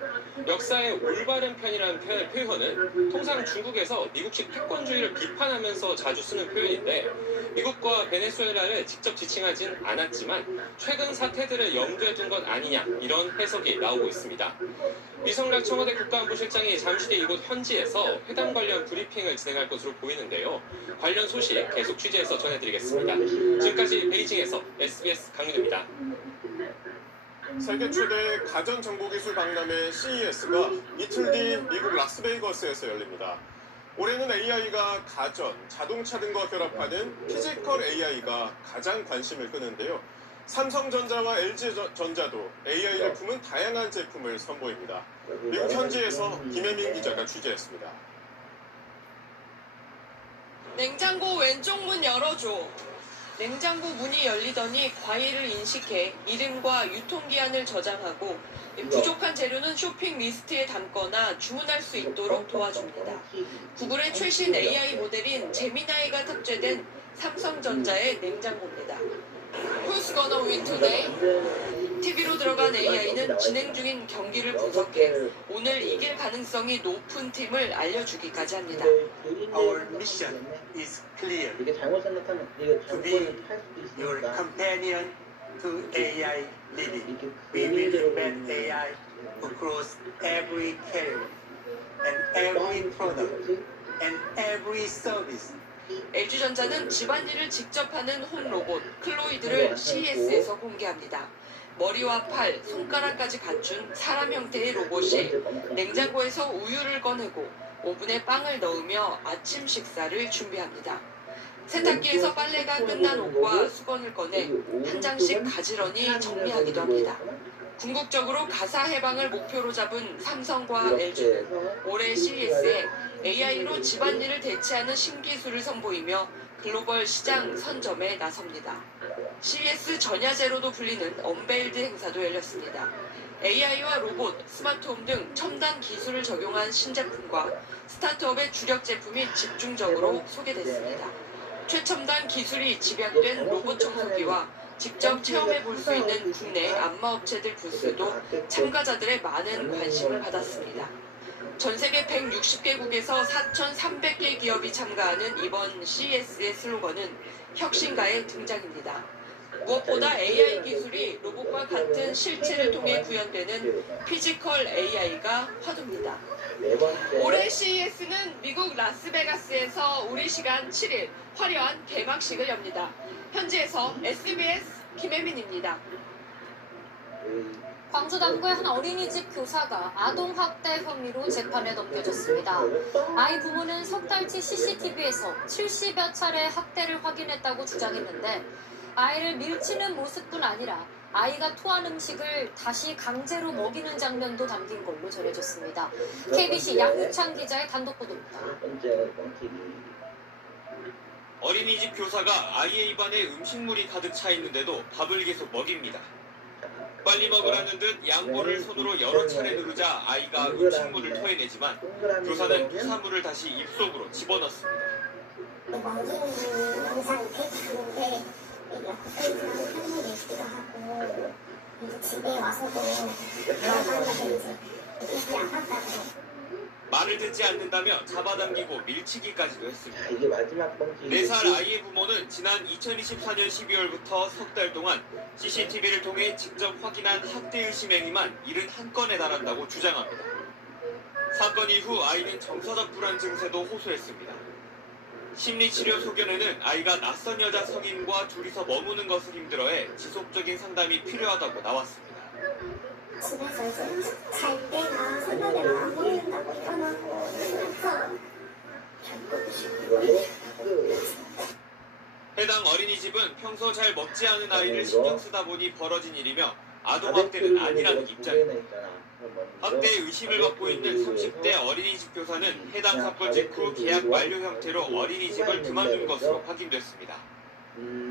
역사의 올바른 편이라는 표현은 통상 중국에서 미국식 패권주의를 비판하면서 자주 쓰는 표현인데 미국과 베네수엘라를 직접 지칭하진 않았지만 최근 사태들을 염두에 둔 것 아니냐 이런 해석이 나오고 있습니다. 미성락 청와대 국가안보실장이 잠시 뒤 이곳 현지에서 회담 관련 브리핑을 진행할 것으로 보이는데요. 관련 소식 계속 취재해서 전해드리겠습니다. 지금까지 베이징에서 SBS 강윤우입니다. 세계 최대 가전정보기술 박람회 CES가 이틀 뒤 미국 라스베이거스에서 열립니다. 올해는 AI가 가전, 자동차 등과 결합하는 피지컬 AI가 가장 관심을 끄는데요. 삼성전자와 LG전자도 AI를 품은 다양한 제품을 선보입니다. 미국 현지에서 김혜민 기자가 취재했습니다. 냉장고 왼쪽 문 열어줘. 냉장고 문이 열리더니 과일을 인식해 이름과 유통기한을 저장하고 부족한 재료는 쇼핑 리스트에 담거나 주문할 수 있도록 도와줍니다. 구글의 최신 AI 모델인 제미나이가 탑재된 삼성전자의 냉장고입니다. Who's gonna win today? TV로 들어간 AI는 진행 중인 경기를 분석해 오늘 이길 가능성이 높은 팀을 알려주기까지 합니다. Our mission is clear. To be your companion to AI living. We will embed AI across every career and every product and every service. LG전자는 집안일을 직접 하는 홈 로봇 클로이드를 CES에서 공개합니다. 머리와 팔, 손가락까지 갖춘 사람 형태의 로봇이 냉장고에서 우유를 꺼내고 오븐에 빵을 넣으며 아침 식사를 준비합니다. 세탁기에서 빨래가 끝난 옷과 수건을 꺼내 한 장씩 가지런히 정리하기도 합니다. 궁극적으로 가사 해방을 목표로 잡은 삼성과 LG는 올해 CES에 AI로 집안일을 대체하는 신기술을 선보이며 글로벌 시장 선점에 나섭니다. CES 전야제로도 불리는 언베일드 행사도 열렸습니다. AI와 로봇, 스마트홈 등 첨단 기술을 적용한 신제품과 스타트업의 주력 제품이 집중적으로 소개됐습니다. 최첨단 기술이 집약된 로봇 청소기와 직접 체험해 볼 수 있는 국내 안마업체들 부스도 참가자들의 많은 관심을 받았습니다. 전 세계 160개국에서 4,300개 기업이 참가하는 이번 CES의 슬로건은 혁신가의 등장입니다. 무엇보다 AI 기술이 로봇과 같은 실체를 통해 구현되는 피지컬 AI가 화두입니다. 올해 CES는 미국 라스베가스에서 우리 시간 7일 화려한 개막식을 엽니다. 현지에서 SBS 김혜민입니다. 광주 남구의 한 어린이집 교사가 아동학대 혐의로 재판에 넘겨졌습니다. 아이 부모는 석 달치 CCTV에서 70여 차례 학대를 확인했다고 주장했는데 아이를 밀치는 모습뿐 아니라 아이가 토한 음식을 다시 강제로 먹이는 장면도 담긴 걸로 전해졌습니다. KBC 양유찬 기자의 단독 보도입니다. 어린이집 교사가 아이의 입안에 음식물이 가득 차 있는데도 밥을 계속 먹입니다. 빨리 먹으라는 듯 양볼을 손으로 여러 차례 누르자 아이가 음식물을 토해내지만 교사는 부산물을 다시 입속으로 집어넣습니다. 말을 듣지 않는다며 잡아당기고 밀치기까지도 했습니다. 4살 아이의 부모는 지난 2024년 12월부터 석 달 동안 CCTV를 통해 직접 확인한 학대 의심 행위만 71건에 달한다고 주장합니다. 사건 이후 아이는 정서적 불안 증세도 호소했습니다. 심리치료 소견에는 아이가 낯선 여자 성인과 둘이서 머무는 것을 힘들어해 지속적인 상담이 필요하다고 나왔습니다. 집에서 이제 잘 때나 새벽에는 안 보인다고 일어나고 그래서 해당 어린이집은 평소 잘 먹지 않은 아이를 신경 쓰다 보니 벌어진 일이며 아동학대는 아니라는 입장입니다. 학대 의심을 받고 있는 30대 어린이집 교사는 해당 사건 직후 계약 만료 형태로 어린이집을 그만둔 것으로 확인됐습니다.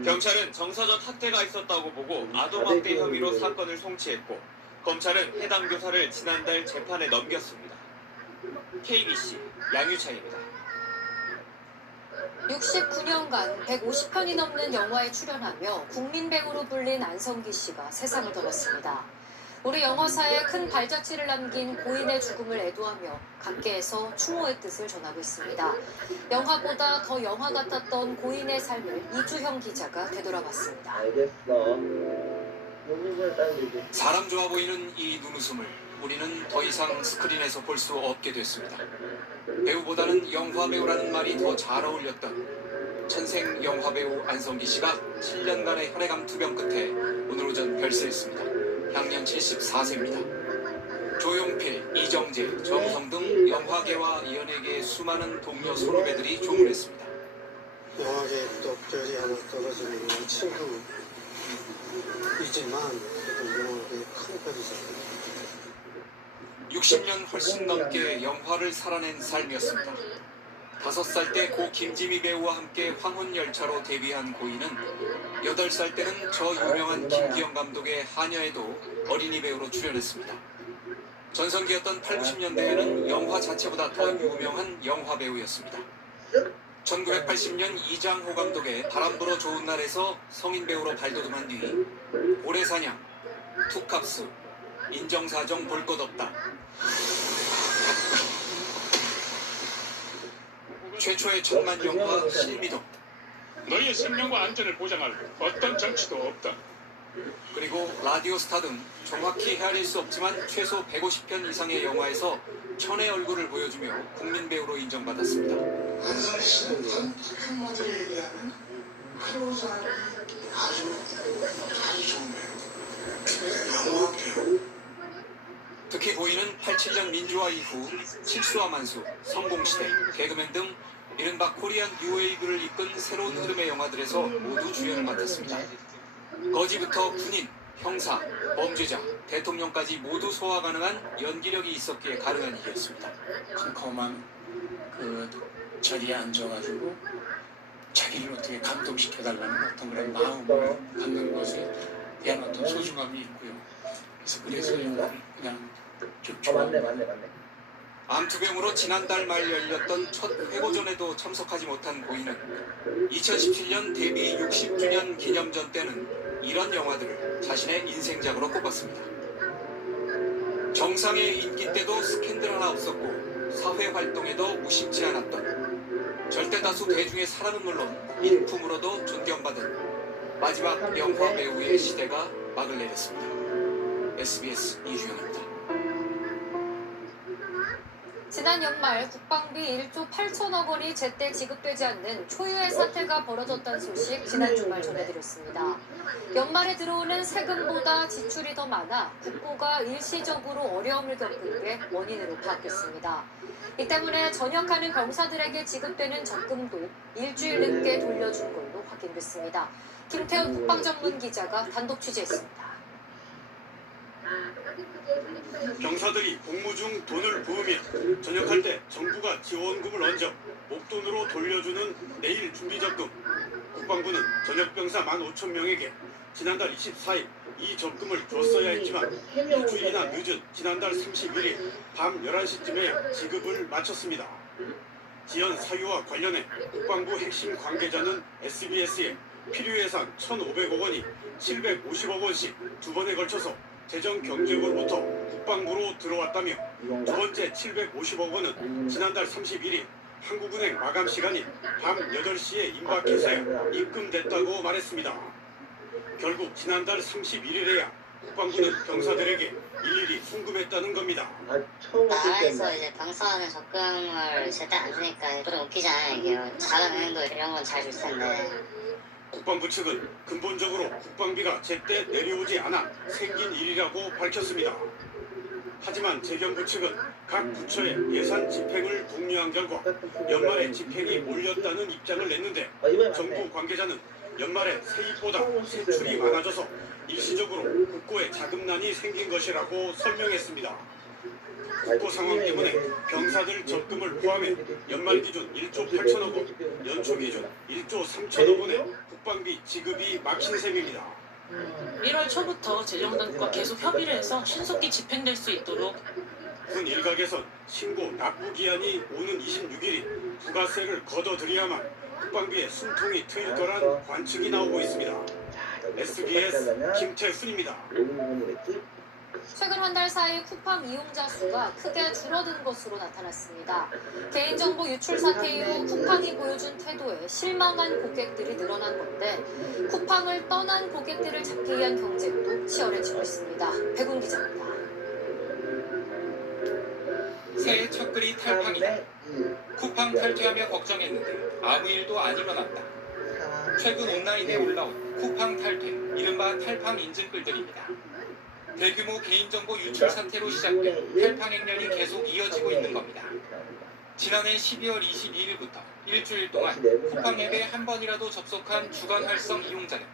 경찰은 정서적 학대가 있었다고 보고 아동학대 혐의로 사건을 송치했고 검찰은 해당 교사를 지난달 재판에 넘겼습니다. KBC 양유창입니다. 69년간 150편이 넘는 영화에 출연하며 국민 배우로 불린 안성기 씨가 세상을 떠났습니다. 우리 영화사에 큰 발자취를 남긴 고인의 죽음을 애도하며 각계에서 추모의 뜻을 전하고 있습니다. 영화보다 더 영화 같았던 고인의 삶을 이주형 기자가 되돌아봤습니다. 사람 좋아 보이는 이 눈웃음을 우리는 더 이상 스크린에서 볼 수 없게 됐습니다. 배우보다는 영화배우라는 말이 더 잘 어울렸던 천생 영화배우 안성기 씨가 7년간의 혈액암 투병 끝에 오늘 오전 별세했습니다. 향년 74세입니다. 조용필, 이정재, 정우성 등 영화계와 연예계의 수많은 동료 선후배들이 조문했습니다. 영화계 또 별이 하나 떨어지는 친구이지만 영화계의 큰 별이잖아요. 60년 훨씬 넘게 영화를 살아낸 삶이었습니다. 5살 때 고 김지미 배우와 함께 황혼열차로 데뷔한 고인은 8살 때는 저 유명한 김기영 감독의 하녀에도 어린이 배우로 출연했습니다. 전성기였던 8, 90년대에는 영화 자체보다 더 유명한 영화 배우였습니다. 1980년 이장호 감독의 바람 불어 좋은 날에서 성인 배우로 발돋움한 뒤 고래사냥, 투캅스, 인정사정 볼 것 없다. 최초의 천만 영화 실미도. 너희의 생명과 안전을 보장할 어떤 장치도 없다. 그리고 라디오 스타 등 정확히 헤아릴 수 없지만 최소 150편 이상의 영화에서 천의 얼굴을 보여주며 국민 배우로 인정받았습니다. 안성기 씨는 큰 모델에 의하면 크로우즈하는 아주 좋은 배우, 영화 배우. 특히 고인은 87년 민주화 이후 실수와 만수, 성공시대, 개그맨 등 이른바 코리안 뉴웨이브를 이끈 새로운 흐름의 영화들에서 모두 주연을 맡았습니다. 거지부터 군인, 형사, 범죄자, 대통령까지 모두 소화 가능한 연기력이 있었기에 가능한 일이었습니다. 컴컴한 그 자리에 앉아가지고 자기를 어떻게 감동시켜달라는 어떤 그런 마음을 갖는 것에 대한 어떤 소중함이 있고요. 그래서 그냥 쭉 좋아합니다. 암투병으로 지난달 말 열렸던 첫 회고전에도 참석하지 못한 고인은 2017년 데뷔 60주년 기념전 때는 이런 영화들을 자신의 인생작으로 꼽았습니다. 정상의 인기 때도 스캔들 하나 없었고 사회 활동에도 무심치 않았던 절대 다수 대중의 사랑은 물론 인품으로도 존경받은 마지막 영화 배우의 시대가 막을 내렸습니다. SBS 이주영입니다. 지난 연말 국방비 1조 8천억 원이 제때 지급되지 않는 초유의 사태가 벌어졌다는 소식 지난 주말 전해드렸습니다. 연말에 들어오는 세금보다 지출이 더 많아 국고가 일시적으로 어려움을 겪은 게 원인으로 파악됐습니다. 이 때문에 전역하는 병사들에게 지급되는 적금도 일주일 늦게 돌려준 걸로 확인됐습니다. 김태훈 국방전문기자가 단독 취재했습니다. 병사들이 복무 중 돈을 부으면 전역할 때 정부가 지원금을 얹어 목돈으로 돌려주는 내일 준비적금. 국방부는 전역병사 15,000명에게 지난달 24일 이 적금을 줬어야 했지만 일주일이나 늦은 지난달 31일 밤 11시쯤에 지급을 마쳤습니다. 지연 사유와 관련해 국방부 핵심 관계자는 SBS에 필요 예산 1,500억 원이 750억 원씩 두 번에 걸쳐서 재정경제부로부터 국방부로 들어왔다며 두 번째 750억 원은 지난달 31일 한국은행 마감 시간인 밤 8시에 임박해서 입금됐다고 말했습니다. 결국 지난달 31일에야 국방부는 병사들에게 일일이 송금했다는 겁니다. 나라에서 이제 병사하는 적금을 제때 안 주니까 좀 웃기잖아요. 이게 자금은행도 이런 건 잘 줄 텐데. 국방부 측은 근본적으로 국방비가 제때 내려오지 않아 생긴 일이라고 밝혔습니다. 하지만 재경부 측은 각 부처의 예산 집행을 독려한 결과 연말에 집행이 몰렸다는 입장을 냈는데 정부 관계자는 연말에 세입보다 세출이 많아져서 일시적으로 국고에 자금난이 생긴 것이라고 설명했습니다. 국고 상황 때문에 병사들 적금을 포함해 연말 기준 1조 8천억 원, 연초 기준 1조 3천억 원의 국방비 지급이 막힌 셈입니다. 1월 초부터 재정당국과 계속 협의를 해서 신속히 집행될 수 있도록 군 일각에선 신고 납부 기한이 오는 26일인 부가세를 걷어들여야만 국방비에 숨통이 트일 거란 관측이 나오고 있습니다. SBS 김태훈입니다. 최근 한 달 사이 쿠팡 이용자 수가 크게 줄어든 것으로 나타났습니다. 개인정보 유출 사태 이후 쿠팡이 보여준 태도에 실망한 고객들이 늘어난 건데 쿠팡을 떠난 고객들을 잡기 위한 경쟁도 치열해지고 있습니다. 백운 기자입니다. 새해 첫 글이 탈팡이다. 쿠팡 탈퇴하며 걱정했는데 아무 일도 안 일어났다. 최근 온라인에 올라온 쿠팡 탈퇴, 이른바 탈팡 인증글들입니다. 대규모 개인정보 유출 사태로 시작된 탈팡 행렬이 계속 이어지고 있는 겁니다. 지난해 12월 22일부터 일주일 동안 쿠팡 앱에 한 번이라도 접속한 주간 활성 이용자는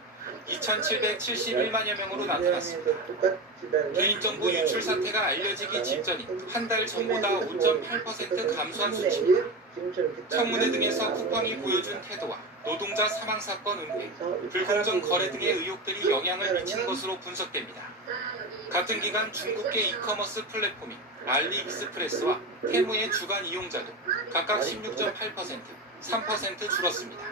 2,771만여 명으로 나타났습니다. 개인정보 유출 사태가 알려지기 직전인 한 달 전보다 5.8% 감소한 수치입니다. 청문회 등에서 쿠팡이 보여준 태도와 노동자 사망 사건 은폐, 불공정 거래 등의 의혹들이 영향을 미친 것으로 분석됩니다. 같은 기간 중국계 이커머스 플랫폼인 알리익스프레스와 테무의 주간 이용자도 각각 16.8%, 3% 줄었습니다.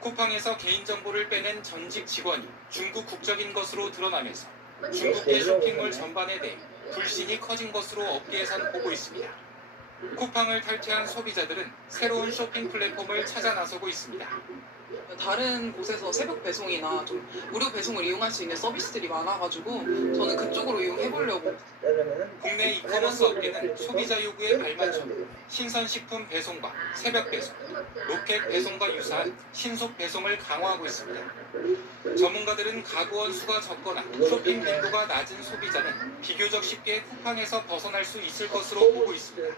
쿠팡에서 개인정보를 빼낸 전직 직원이 중국 국적인 것으로 드러나면서 중국계 쇼핑몰 전반에 대해 불신이 커진 것으로 업계에선 보고 있습니다. 쿠팡을 탈퇴한 소비자들은 새로운 쇼핑 플랫폼을 찾아 나서고 있습니다. 다른 곳에서 새벽 배송이나 좀 무료 배송을 이용할 수 있는 서비스들이 많아가지고 저는 그쪽으로 이용해보려고. 국내 이커머스 업계는 소비자 요구에 발맞춰 신선식품 배송과 새벽 배송, 로켓 배송과 유사한 신속 배송을 강화하고 있습니다. 전문가들은 가구원 수가 적거나 쇼핑 빈도가 낮은 소비자는 비교적 쉽게 쿠팡에서 벗어날 수 있을 것으로 보고 있습니다.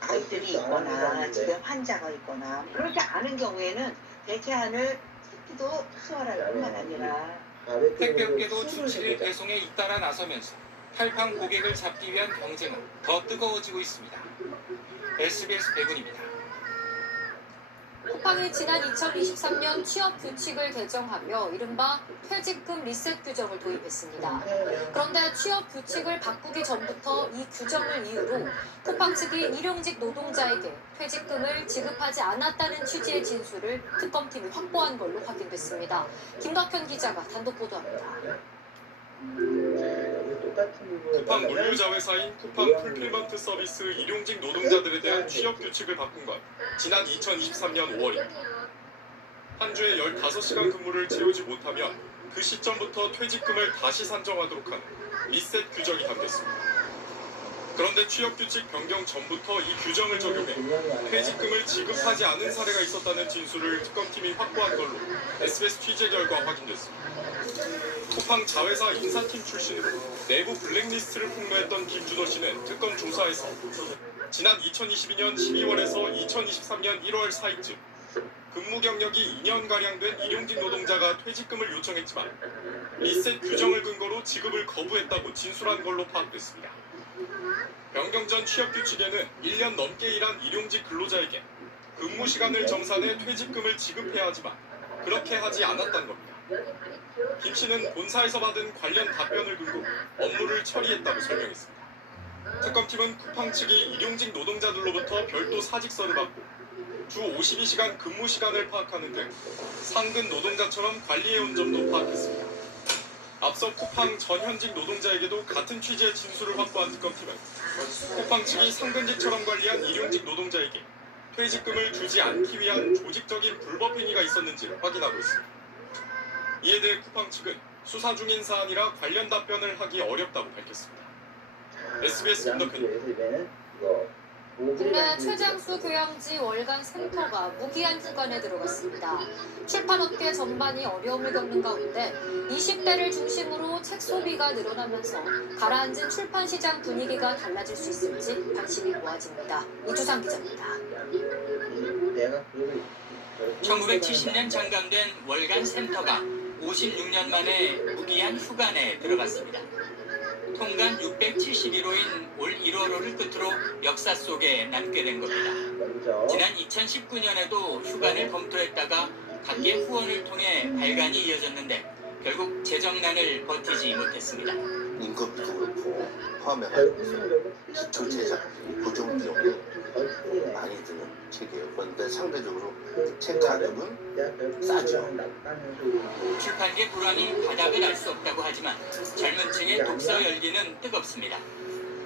아이들이 있거나 집에 환자가 있거나 그렇지 않은 경우에는 대체안을 택기도 수월할 뿐만 아니라 택배업계도 주 7일 배송에 잇따라 나서면서 탈팡 고객을 잡기 위한 경쟁은 더 뜨거워지고 있습니다. SBS 백운입니다. 쿠팡이 지난 2023년 취업 규칙을 개정하며 이른바 퇴직금 리셋 규정을 도입했습니다. 그런데 취업 규칙을 바꾸기 전부터 이 규정을 이유로 쿠팡 측이 일용직 노동자에게 퇴직금을 지급하지 않았다는 취지의 진술을 특검팀이 확보한 걸로 확인됐습니다. 김덕현 기자가 단독 보도합니다. 쿠팡 물류자 회사인 쿠팡 풀필먼트 서비스 일용직 노동자들에 대한 취업 규칙을 바꾼 건 지난 2023년 5월입니다. 한 주에 15시간 근무를 채우지 못하면 그 시점부터 퇴직금을 다시 산정하도록 하는 리셋 규정이 담겼습니다. 그런데 취업 규칙 변경 전부터 이 규정을 적용해 퇴직금을 지급하지 않은 사례가 있었다는 진술을 특검팀이 확보한 걸로 SBS 취재 결과 확인됐습니다. 쿠팡 자회사 인사팀 출신으로 내부 블랙리스트를 폭로했던 김준호 씨는 특검 조사에서 지난 2022년 12월에서 2023년 1월 사이쯤 근무 경력이 2년가량 된 일용직 노동자가 퇴직금을 요청했지만 리셋 규정을 근거로 지급을 거부했다고 진술한 걸로 파악됐습니다. 변경 전 취업 규칙에는 1년 넘게 일한 일용직 근로자에게 근무 시간을 정산해 퇴직금을 지급해야 하지만 그렇게 하지 않았다는 겁니다. 김 씨는 본사에서 받은 관련 답변을 근거로 업무를 처리했다고 설명했습니다. 특검팀은 쿠팡 측이 일용직 노동자들로부터 별도 사직서를 받고 주 52시간 근무 시간을 파악하는 등 상근 노동자처럼 관리해온 점도 파악했습니다. 앞서 쿠팡 전현직 노동자에게도 같은 취지의 진술을 확보한 특검팀은 쿠팡 측이 상근직처럼 관리한 일용직 노동자에게 퇴직금을 주지 않기 위한 조직적인 불법 행위가 있었는지를 확인하고 있습니다. 이에 대해 쿠팡 측은 수사 중인 사안이라 관련 답변을 하기 어렵다고 밝혔습니다. SBS 김덕현입니다. 국내 최장수 교양지 월간 센터가 무기한 주간에 들어갔습니다. 출판업계 전반이 어려움을 겪는 가운데 20대를 중심으로 책 소비가 늘어나면서 가라앉은 출판 시장 분위기가 달라질 수 있을지 관심이 모아집니다. 이주상 기자입니다. 1970년 창간된 월간 센터가 56년 만에 무기한 휴관에 들어갔습니다. 통관 671호인 올 1월호를 끝으로 역사 속에 남게 된 겁니다. 지난 2019년에도 휴관을 검토했다가 각계 후원을 통해 발간이 이어졌는데 결국 재정난을 버티지 못했습니다. 인건비도 그렇고 포함해가지고 기초 제작, 고정 비용이 많이 드는 책이에요. 그런데 상대적으로 책 가격은 싸죠. 출판계 불황이 바닥을 알 수 없다고 하지만 젊은 층의 독서 열기는 뜨겁습니다.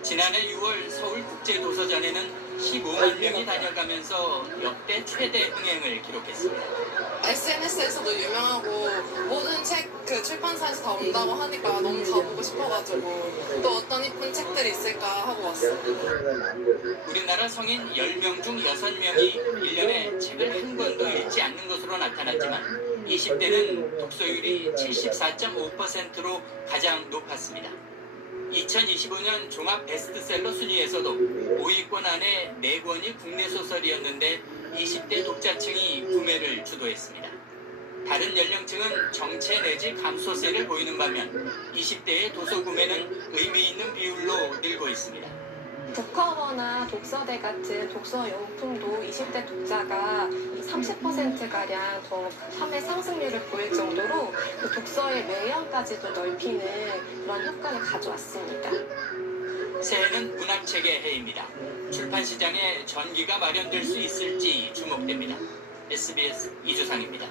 지난해 6월 서울국제도서전에는 15만 명이 다녀가면서 역대 최대 흥행을 기록했습니다. SNS에서도 유명하고 모든 책 그 출판사에서 다 온다고 하니까 너무 가보고 싶어가지고 또 어떤 이쁜 책들이 있을까 하고 왔어요. 우리나라 성인 10명 중 6명이 1년에 책을 한 권도 읽지 않는 것으로 나타났지만 20대는 독서율이 74.5%로 가장 높았습니다. 2025년 종합 베스트셀러 순위에서도 5위권 안에 4권이 국내 소설이었는데 20대 독자층이 구매를 주도했습니다. 다른 연령층은 정체 내지 감소세를 보이는 반면 20대의 도서 구매는 의미 있는 비율로 늘고 있습니다. 북커버나 독서대 같은 독서 용품도 20대 독자가 30%가량 더 판매 상승률을 보일 정도로 그 독서의 매형까지도 넓히는 그런 효과를 가져왔습니다. 새해는 문학책의 해입니다. 출판 시장에 전기가 마련될 수 있을지 주목됩니다. SBS 이주상입니다.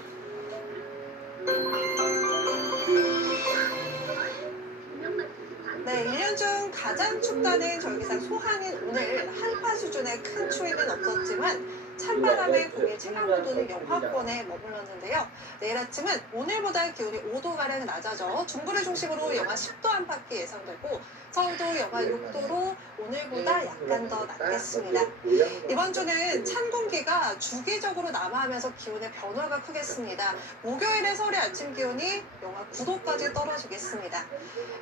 네, 1년 중 가장 춥다는 절기상 소하는 오늘 한파 수준의 큰 추위는 없었지만 찬바람에 공일 체감온도는 영하권에 머물렀는데요. 내일 아침은 오늘보다 기온이 5도가량 낮아져 중부를 중심으로 영하 10도 안팎이 예상되고 서울도 영하 6도로 오늘보다 약간 더 낮겠습니다. 이번 주는 찬 공기가 주기적으로 남하하면서 기온의 변화가 크겠습니다. 목요일에 서울의 아침 기온이 영하 9도까지 떨어지겠습니다.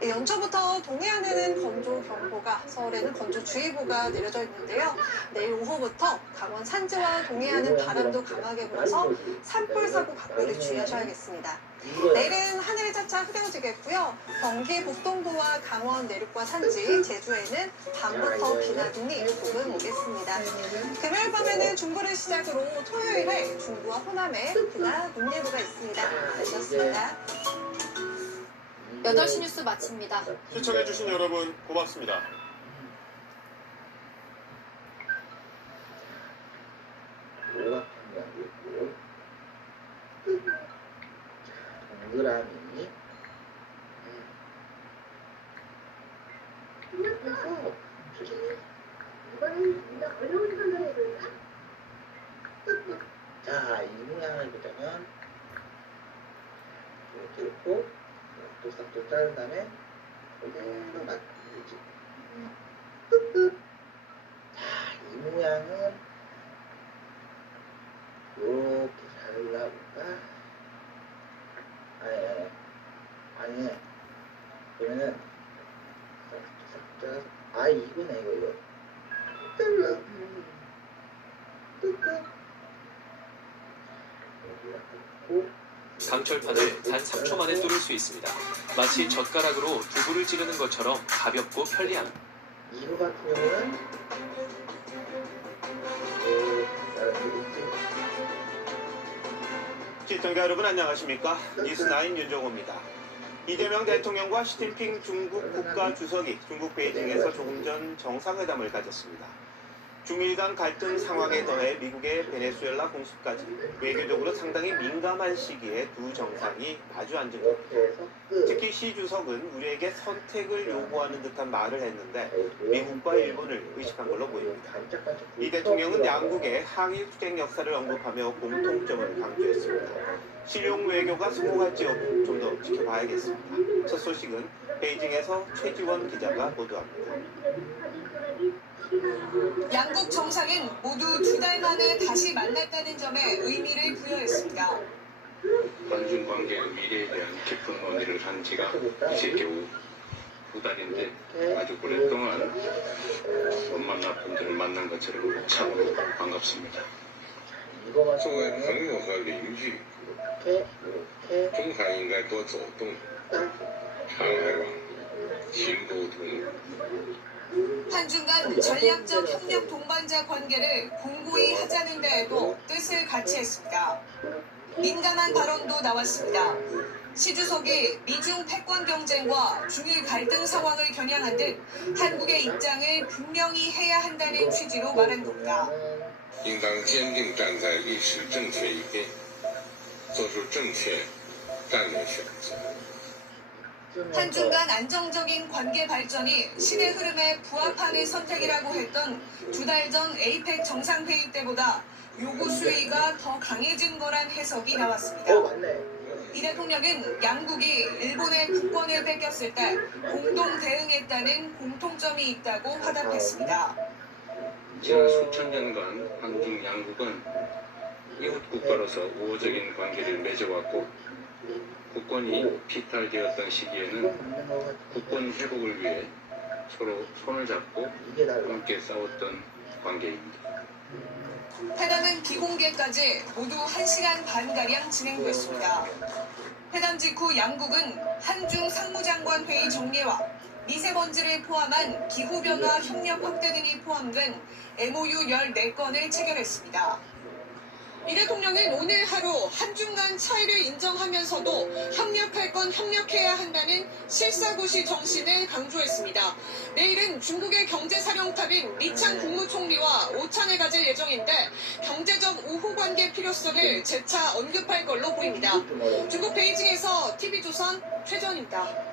연초부터 동해안에는 건조경보가, 서울에는 건조주의보가 내려져 있는데요. 내일 오후부터 강원 산지와 동해안은 바람도 강하게 불어서 산불 사고 각별히 주의하셔야겠습니다. 내일은 하늘이 차차 흐려지겠고요. 경기 북동부와 강원 내륙과 산지, 제주에는 밤부터 비나 눈이 조금 오겠습니다. 금요일 밤에는 중부를 시작으로 토요일에 중부와 호남에 비나 눈 예보가 있습니다. 알겠습니다. 8시 뉴스 마칩니다. 시청해주신 여러분 고맙습니다. 동그라미 자, 이 모양을 보자면 이렇게 놓고 또 싹도 자른 다음에 그대로 맞지. 자, 이 모양은 이렇게 잘라볼까? 아니 그러면은 싹 이거네 이거 잘라 강철판을 단 3초 만에 뚫을 수 있습니다. 마치 젓가락으로 두부를 찌르는 것처럼 가볍고 편리함. 이거 같은 경우는 시청자 여러분 안녕하십니까? 뉴스9 윤정호입니다. 이재명 대통령과 시진핑 중국 국가주석이 중국 베이징에서 조금 전 정상회담을 가졌습니다. 중일 간 갈등 상황에 더해 미국의 베네수엘라 공습까지 외교적으로 상당히 민감한 시기에 두 정상이 마주 앉은 겁니다. 특히 시 주석은 우리에게 선택을 요구하는 듯한 말을 했는데 미국과 일본을 의식한 걸로 보입니다. 이 대통령은 양국의 항일 투쟁 역사를 언급하며 공통점을 강조했습니다. 실용 외교가 성공할지 여부 좀 더 지켜봐야겠습니다. 첫 소식은 베이징에서 최지원 기자가 보도합니다. 양국 정상은 모두 2달 만에 다시 만났다는 점에 의미를 부여했습니다. 한중 관계의 미래에 대한 깊은 논의를 한 지가 이제 겨우 2달인데 아주 오랫동안 못 만난 분들을 만난 것처럼 참 반갑습니다. 作为朋友和邻居，中韩应该多走动，常来往，勤沟通。 한중 간 전략적 협력 동반자 관계를 공고히 하자는 데에도 뜻을 같이 했습니다. 민감한 발언도 나왔습니다. 시 주석이 미중 패권 경쟁과 중일 갈등 상황을 겨냥한 듯 한국의 입장을 분명히 해야 한다는 취지로 말한 겁니다. 应当坚定站在历史正确一边，做出正确战略选择。 한중 간 안정적인 관계 발전이 시대 흐름에 부합하는 선택이라고 했던 두 달 전 에이펙 정상회의 때보다 요구 수위가 더 강해진 거란 해석이 나왔습니다. 이 대통령은 양국이 일본의 국권을 뺏겼을 때 공동 대응했다는 공통점이 있다고 화답했습니다. 지난 수천 년간 한중 양국은 이웃 국가로서 우호적인 관계를 맺어왔고 국권이 피탈되었던 시기에는 국권 회복을 위해 서로 손을 잡고 함께 싸웠던 관계입니다. 회담은 비공개까지 모두 1시간 반가량 진행됐습니다. 회담 직후 양국은 한중 상무장관 회의 정례와 미세먼지를 포함한 기후변화 협력 확대 등이 포함된 MOU 14건을 체결했습니다. 이 대통령은 오늘 하루 한중 간 차이를 인정하면서도 협력할 건 협력해야 한다는 실사고시 정신을 강조했습니다. 내일은 중국의 경제사령탑인 리창 국무총리와 오찬을 가질 예정인데 경제적 우호 관계 필요성을 재차 언급할 걸로 보입니다. 중국 베이징에서 TV조선 최전입니다.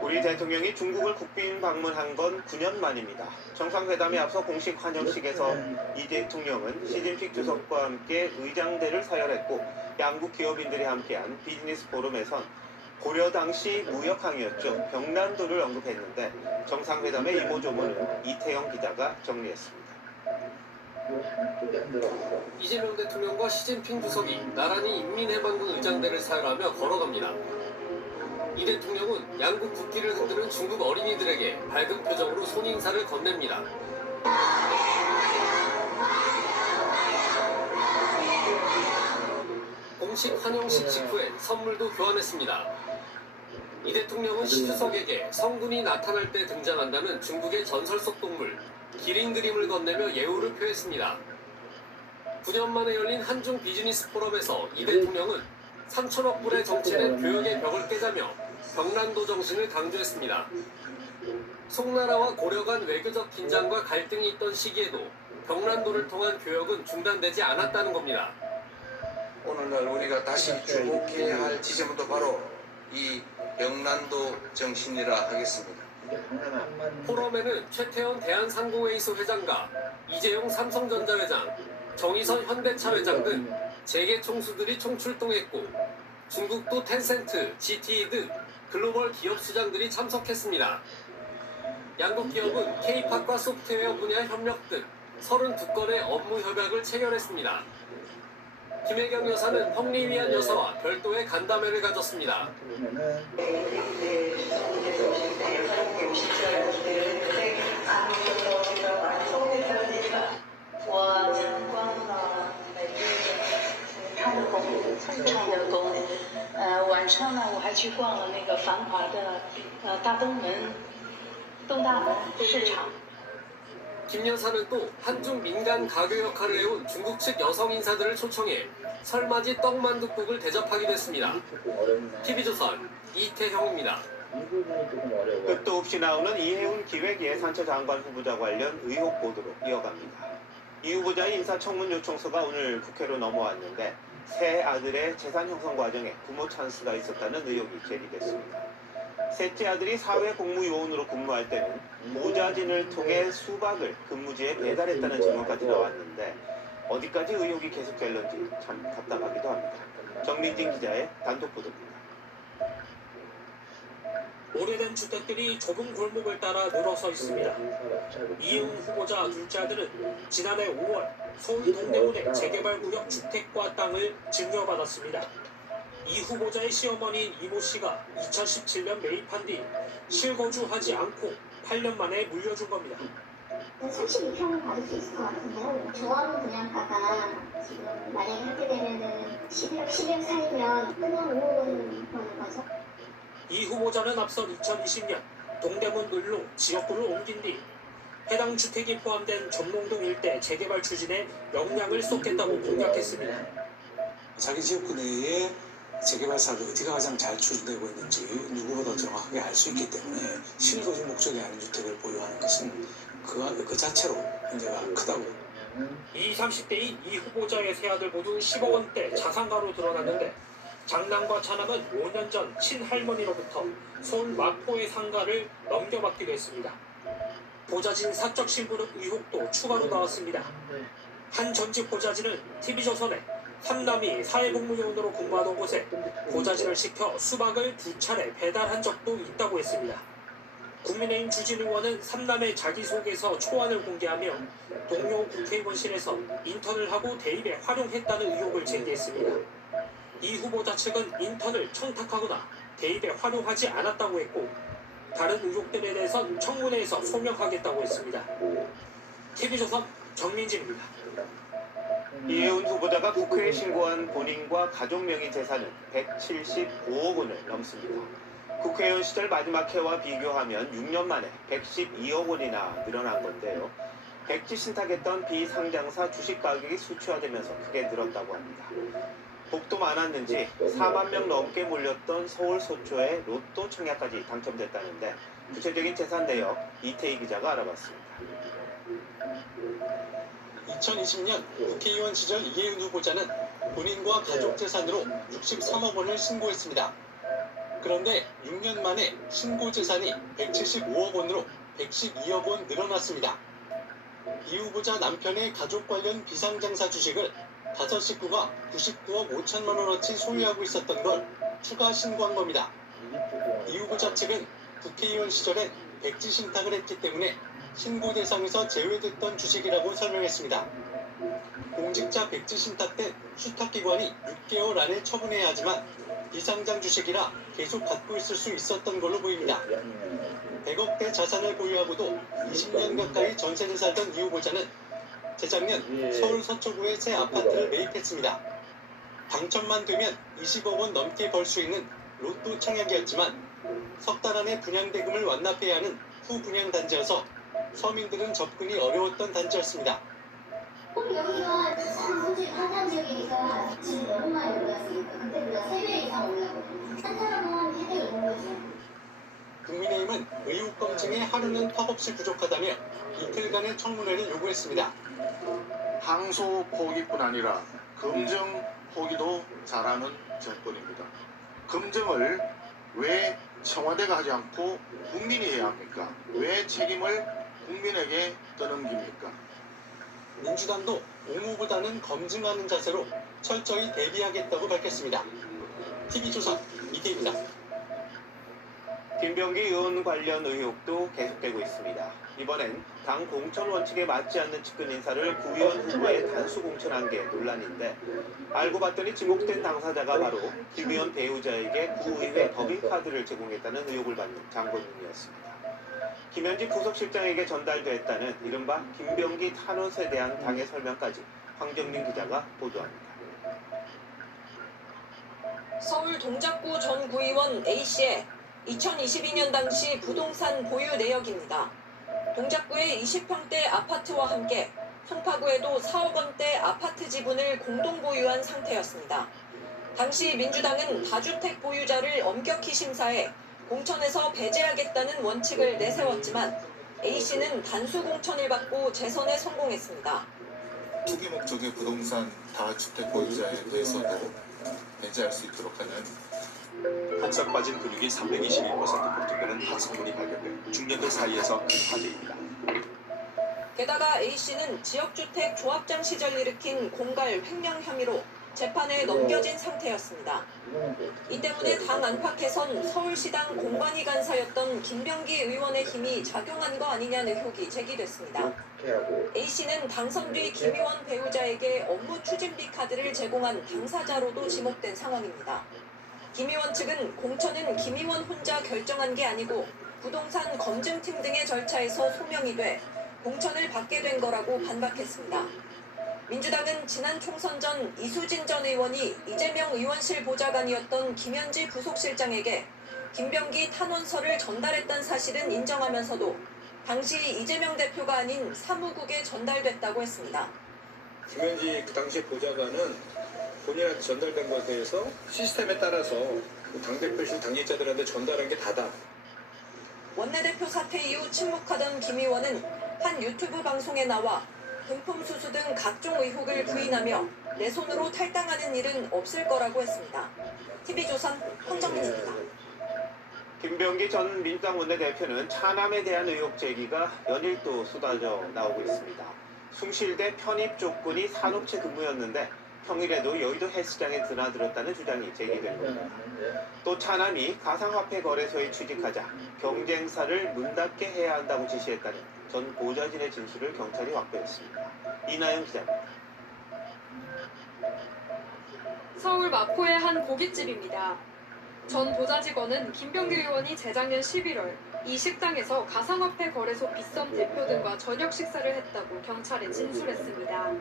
우리 대통령이 중국을 국빈 방문한 건 9년 만입니다. 정상회담에 앞서 공식 환영식에서 이 대통령은 시진핑 주석과 함께 의장대를 서열했고 양국 기업인들이 함께한 비즈니스 포럼에선 고려 당시 무역항이었죠. 병란도를 언급했는데 정상회담의 이모저모는 이태영 기자가 정리했습니다. 이재명 대통령과 시진핑 주석이 나란히 인민해방군 의장대를 사용하며 걸어갑니다. 이 대통령은 양국 국기를 흔드는 중국 어린이들에게 밝은 표정으로 손인사를 건넵니다. 공식 환영식 직후에 선물도 교환했습니다. 이 대통령은 시 주석에게 성군이 나타날 때 등장한다는 중국의 전설 속 동물 기린 그림을 건네며 예우를 표했습니다. 9년 만에 열린 한중 비즈니스 포럼에서 이 대통령은 3천억 불의 정체된 교역의 벽을 깨자며 병란도 정신을 강조했습니다. 송나라와 고려 간 외교적 긴장과 갈등이 있던 시기에도 병란도를 통한 교역은 중단되지 않았다는 겁니다. 오늘날 우리가 다시 주목해야 할 지점도 바로 이 병란도 정신이라 하겠습니다. 포럼에는 최태원 대한상공회의소 회장과 이재용 삼성전자 회장, 정의선 현대차 회장 등 재계 총수들이 총출동했고 중국도 텐센트, GTE 등 글로벌 기업 수장들이 참석했습니다. 양국 기업은 K-팝과 소프트웨어 분야 협력 등 32건의 업무 협약을 체결했습니다. 김혜경 여사는 펑리위안 여사와 별도의 간담회를 가졌습니다.晚上呢，我还去逛了那个繁华的大东门、东大门市场。 김 여사는 또 한중 민간 가교 역할을 해온 중국 측 여성 인사들을 초청해 설맞이 떡만둣국을 대접하기도 했습니다. TV조선 이태형입니다. 끝도 없이 나오는 이해운 기획예산처 장관 후보자 관련 의혹 보도로 이어갑니다. 이 후보자의 인사청문 요청서가 오늘 국회로 넘어왔는데 새 아들의 재산 형성 과정에 부모 찬스가 있었다는 의혹이 제기됐습니다. 셋째 아들이 사회복무요원으로 근무할 때는 모자진을 통해 수박을 근무지에 배달했다는 증언까지 나왔는데 어디까지 의혹이 계속될는지 참 답답하기도 합니다. 정민진 기자의 단독 보도입니다. 오래된 주택들이 좁은 골목을 따라 늘어서 있습니다. 이혜훈 후보자 둘째 아들은 지난해 5월 서울 동대문의 재개발구역 주택과 땅을 증여받았습니다. 이 후보자의 시어머니인 이모 씨가 2017년 매입한 뒤 실거주하지 않고 8년 만에 물려준 겁니다. 32평을 받을 수 있을 것 같은데요. 조합 분양가가 지금 만약에 하게 되면은 11억 사이면 끝나면 5억 원은 버는 거죠. 이 후보자는 앞서 2020년 동대문 을로 지역구를 옮긴 뒤 해당 주택이 포함된 전몽동 일대 재개발 추진에 역량을 쏟겠다고 공약했습니다. 자기 지역구 내에 재개발 사업이 어디가 가장 잘 추진되고 있는지 누구보다 정확하게 알 수 있기 때문에 실거주 목적이 아닌 주택을 보유하는 것은 그 자체로 문제가 크다고. 20, 30대인 이 후보자의 세 아들 모두 10억 원대 자산가로 드러났는데 장남과 차남은 5년 전 친할머니로부터 서울 마포의 상가를 넘겨받기도 했습니다. 보좌진 사적 신분 의혹도 추가로 나왔습니다. 한 전직 보좌진은 TV조선에 삼남이 사회복무요원으로 근무하던 곳에 보좌진을 시켜 수박을 2차례 배달한 적도 있다고 했습니다. 국민의힘 주진 의원은 삼남의 자기소개서 초안을 공개하며 동료 국회의원실에서 인턴을 하고 대입에 활용했다는 의혹을 제기했습니다. 이 후보자 측은 인턴을 청탁하거나 대입에 활용하지 않았다고 했고 다른 의혹들에 대해선 청문회에서 소명하겠다고 했습니다. TV조선 정민진입니다. 이혜훈 후보자가 국회에 신고한 본인과 가족 명의 재산은 175억 원을 넘습니다. 국회의원 시절 마지막 해와 비교하면 6년 만에 112억 원이나 늘어난 건데요. 백지 신탁했던 비상장사 주식 가격이 수치화되면서 크게 늘었다고 합니다. 복도 많았는지 4만 명 넘게 몰렸던 서울 소초에 로또 청약까지 당첨됐다는데 구체적인 재산 내역 이태희 기자가 알아봤습니다. 2020년 국회의원 시절 이혜훈 후보자는 본인과 가족 재산으로 63억 원을 신고했습니다. 그런데 6년 만에 신고 재산이 175억 원으로 112억 원 늘어났습니다. 이 후보자 남편의 가족 관련 비상장사 주식을 5 식구가 99억 5천만 원어치 소유하고 있었던 걸 추가 신고한 겁니다. 이 후보자 측은 국회의원 시절엔 백지 신탁을 했기 때문에 신고 대상에서 제외됐던 주식이라고 설명했습니다. 공직자 백지 신탁된 수탁기관이 6개월 안에 처분해야 하지만 비상장 주식이라 계속 갖고 있을 수 있었던 걸로 보입니다. 100억대 자산을 보유하고도 20년 가까이 전세를 살던 이 후보자는 재작년 서울 서초구에 새 아파트를 매입했습니다. 당첨만 되면 20억 원 넘게 벌 수 있는 로또 청약이었지만 석 달 안에 분양대금을 완납해야 하는 후분양 단지여서 서민들은 접근이 어려웠던 단지였습니다. 여기가 가장 소재 판단 지역이니까 지금 너무 많이 올랐으니까 그때보다 3배 이상 올랐거든요. 한 사람은 혜택이 있는 거죠. 국민의힘은 의혹 검증에 하루는 턱없이 부족하다며 이틀간의 청문회를 요구했습니다. 항소 포기뿐 아니라 검증 포기도 잘하는 정권입니다. 검증을 왜 청와대가 하지 않고 국민이 해야 합니까? 왜 책임을 국민에게 떠넘깁니까? 민주당도 옹호보다는 검증하는 자세로 철저히 대비하겠다고 밝혔습니다. TV조선 이태입니다. 김병기 의원 관련 의혹도 계속되고 있습니다. 이번엔 당 공천 원칙에 맞지 않는 측근 인사를 구의원 후보에 단수 공천한 게 논란인데 알고 봤더니 지목된 당사자가 바로 김 의원 배우자에게 구의회 법인카드를 제공했다는 의혹을 받는 장본인이었습니다. 김현지 부석실장에게 전달됐다는 이른바 김병기 탄원에 대한 당의 설명까지 황정민 기자가 보도합니다. 서울 동작구 전 구의원 A씨의 2022년 당시 부동산 보유 내역입니다. 동작구의 20평대 아파트와 함께 송파구에도 4억 원대 아파트 지분을 공동 보유한 상태였습니다. 당시 민주당은 다주택 보유자를 엄격히 심사해 공천에서 배제하겠다는 원칙을 내세웠지만 A씨는 단수 공천을 받고 재선에 성공했습니다. 투기 목적의 부동산 다주택 보유자에 대해서도 배제할 수 있도록 하는 한살 빠진 근육이 321% 폭증되는 합성물이 발견돼 중년들 사이에서 큰 화제입니다. 게다가 A씨는 지역주택 조합장 시절 일으킨 공갈 횡령 혐의로 재판에 넘겨진 상태였습니다. 이 때문에 당 안팎에선 서울시당 공관위 간사였던 김병기 의원의 힘이 작용한 거 아니냐는 의혹이 제기됐습니다. A씨는 당선 뒤 김 의원 배우자에게 업무 추진비 카드를 제공한 당사자로도 지목된 상황입니다. 김 의원 측은 공천은 김 의원 혼자 결정한 게 아니고 부동산 검증팀 등의 절차에서 소명이 돼 공천을 받게 된 거라고 반박했습니다. 민주당은 지난 총선 전 이수진 전 의원이 이재명 의원실 보좌관이었던 김현지 부속실장에게 김병기 탄원서를 전달했던 사실은 인정하면서도 당시 이재명 대표가 아닌 사무국에 전달됐다고 했습니다. 김현지 그 당시 보좌관은 본인한테 전달된 것에 대해서 시스템에 따라서 당대표실 당직자들한테 전달한 게 다다. 원내대표 사퇴 이후 침묵하던 김 의원은 한 유튜브 방송에 나와 금품 수수 등 각종 의혹을 부인하며 내 손으로 탈당하는 일은 없을 거라고 했습니다. TV조선 황정민입니다. 김병기 전 민주당 원내대표는 차남에 대한 의혹 제기가 연일 또 쏟아져 나오고 있습니다. 숭실대 편입 조건이 산업체 근무였는데 평일에도 여의도 헬스장에 드나들었다는 주장이 제기된 겁니다. 또 차남이 가상화폐 거래소에 취직하자 경쟁사를 문 닫게 해야 한다고 지시했다는 전 보좌진의 진술을 경찰이 확보했습니다. 이나영 기자입니다. 서울 마포의 한 고깃집입니다. 전 보좌직원은 김병기 의원이 재작년 11월 이 식당에서 가상화폐 거래소 빗썸 대표 등과 저녁 식사를 했다고 경찰에 진술했습니다.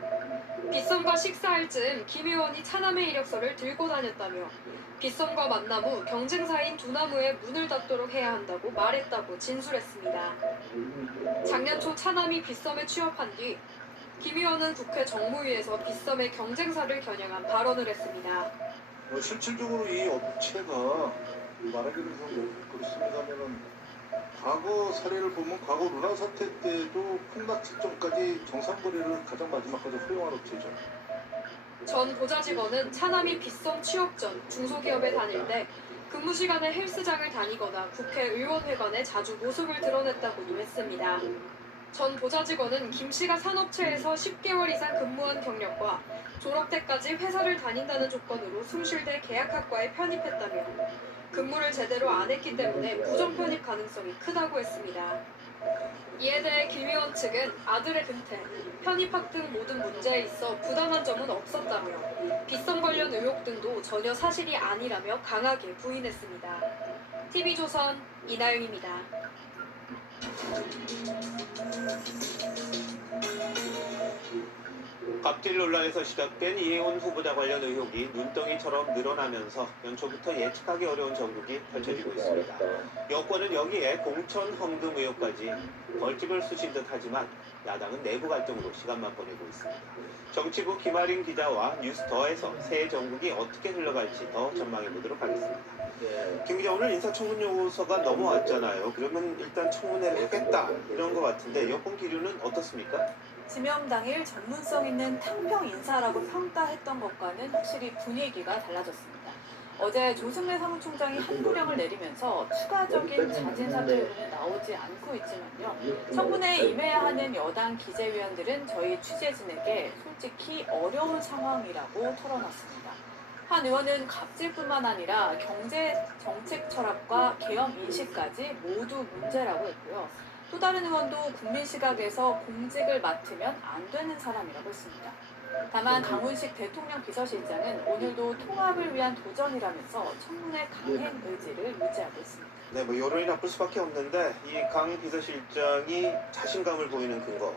빗썸과 식사할 즈음 김 의원이 차남의 이력서를 들고 다녔다며 빗썸과 만남 후 경쟁사인 두나무에 문을 닫도록 해야 한다고 말했다고 진술했습니다. 작년 초 차남이 빗썸에 취업한 뒤 김 의원은 국회 정무위에서 빗썸의 경쟁사를 겨냥한 발언을 했습니다. 실질적으로 이 업체가 말하기로 좀 그렇습니다만은 과거 사례를 보면 과거 루나 사태 때도 콩나 특정까지 정상거래를 가장 마지막까지 허용한 업체죠. 전 보좌직원은 차남이 빗썸 취업 전 중소기업에 다닐 때 근무 시간에 헬스장을 다니거나 국회의원회관에 자주 모습을 드러냈다고도 했습니다. 전 보좌직원은 김 씨가 산업체에서 10개월 이상 근무한 경력과 졸업 때까지 회사를 다닌다는 조건으로 숭실대 계약학과에 편입했다며 근무를 제대로 안 했기 때문에 부정 편입 가능성이 크다고 했습니다. 이에 대해 김 의원 측은 아들의 근태, 편입학 등 모든 문제에 있어 부당한 점은 없었다며 빗썸 관련 의혹 등도 전혀 사실이 아니라며 강하게 부인했습니다. TV조선 이나영입니다. 갑질 논란에서 시작된 이혜원 후보자 관련 의혹이 눈덩이처럼 늘어나면서 연초부터 예측하기 어려운 전국이 펼쳐지고 있습니다. 여권은 여기에 공천 헌금 의혹까지 벌집을 쑤신 듯하지만 야당은 내부 갈등으로 시간만 보내고 있습니다. 정치부 김아린 기자와 뉴스더에서 새 정국이 어떻게 흘러갈지 더 전망해 보도록 하겠습니다. 김 기자, 오늘 인사청문 요구서가 넘어왔잖아요. 그러면 일단 청문회를 하겠다 이런 것 같은데 여권 기류는 어떻습니까? 지명 당일 전문성 있는 탕평 인사라고 평가했던 것과는 확실히 분위기가 달라졌습니다. 어제 조승래 사무총장이 한부령을 내리면서 추가적인 자진 사퇴 요구는 나오지 않고 있지만요. 청문회에 임해야 하는 여당 기재위원들은 저희 취재진에게 솔직히 어려운 상황이라고 털어놨습니다. 한 의원은 갑질뿐만 아니라 경제 정책 철학과 계엄 인식까지 모두 문제라고 했고요. 또 다른 의원도 국민 시각에서 공직을 맡으면 안 되는 사람이라고 했습니다. 다만 강훈식 대통령 비서실장은 오늘도 통합을 위한 도전이라면서 청문회 강행 의지를 유지하고 있습니다. 네, 뭐 여론이 나쁠 수밖에 없는데 이 강 비서실장이 자신감을 보이는 근거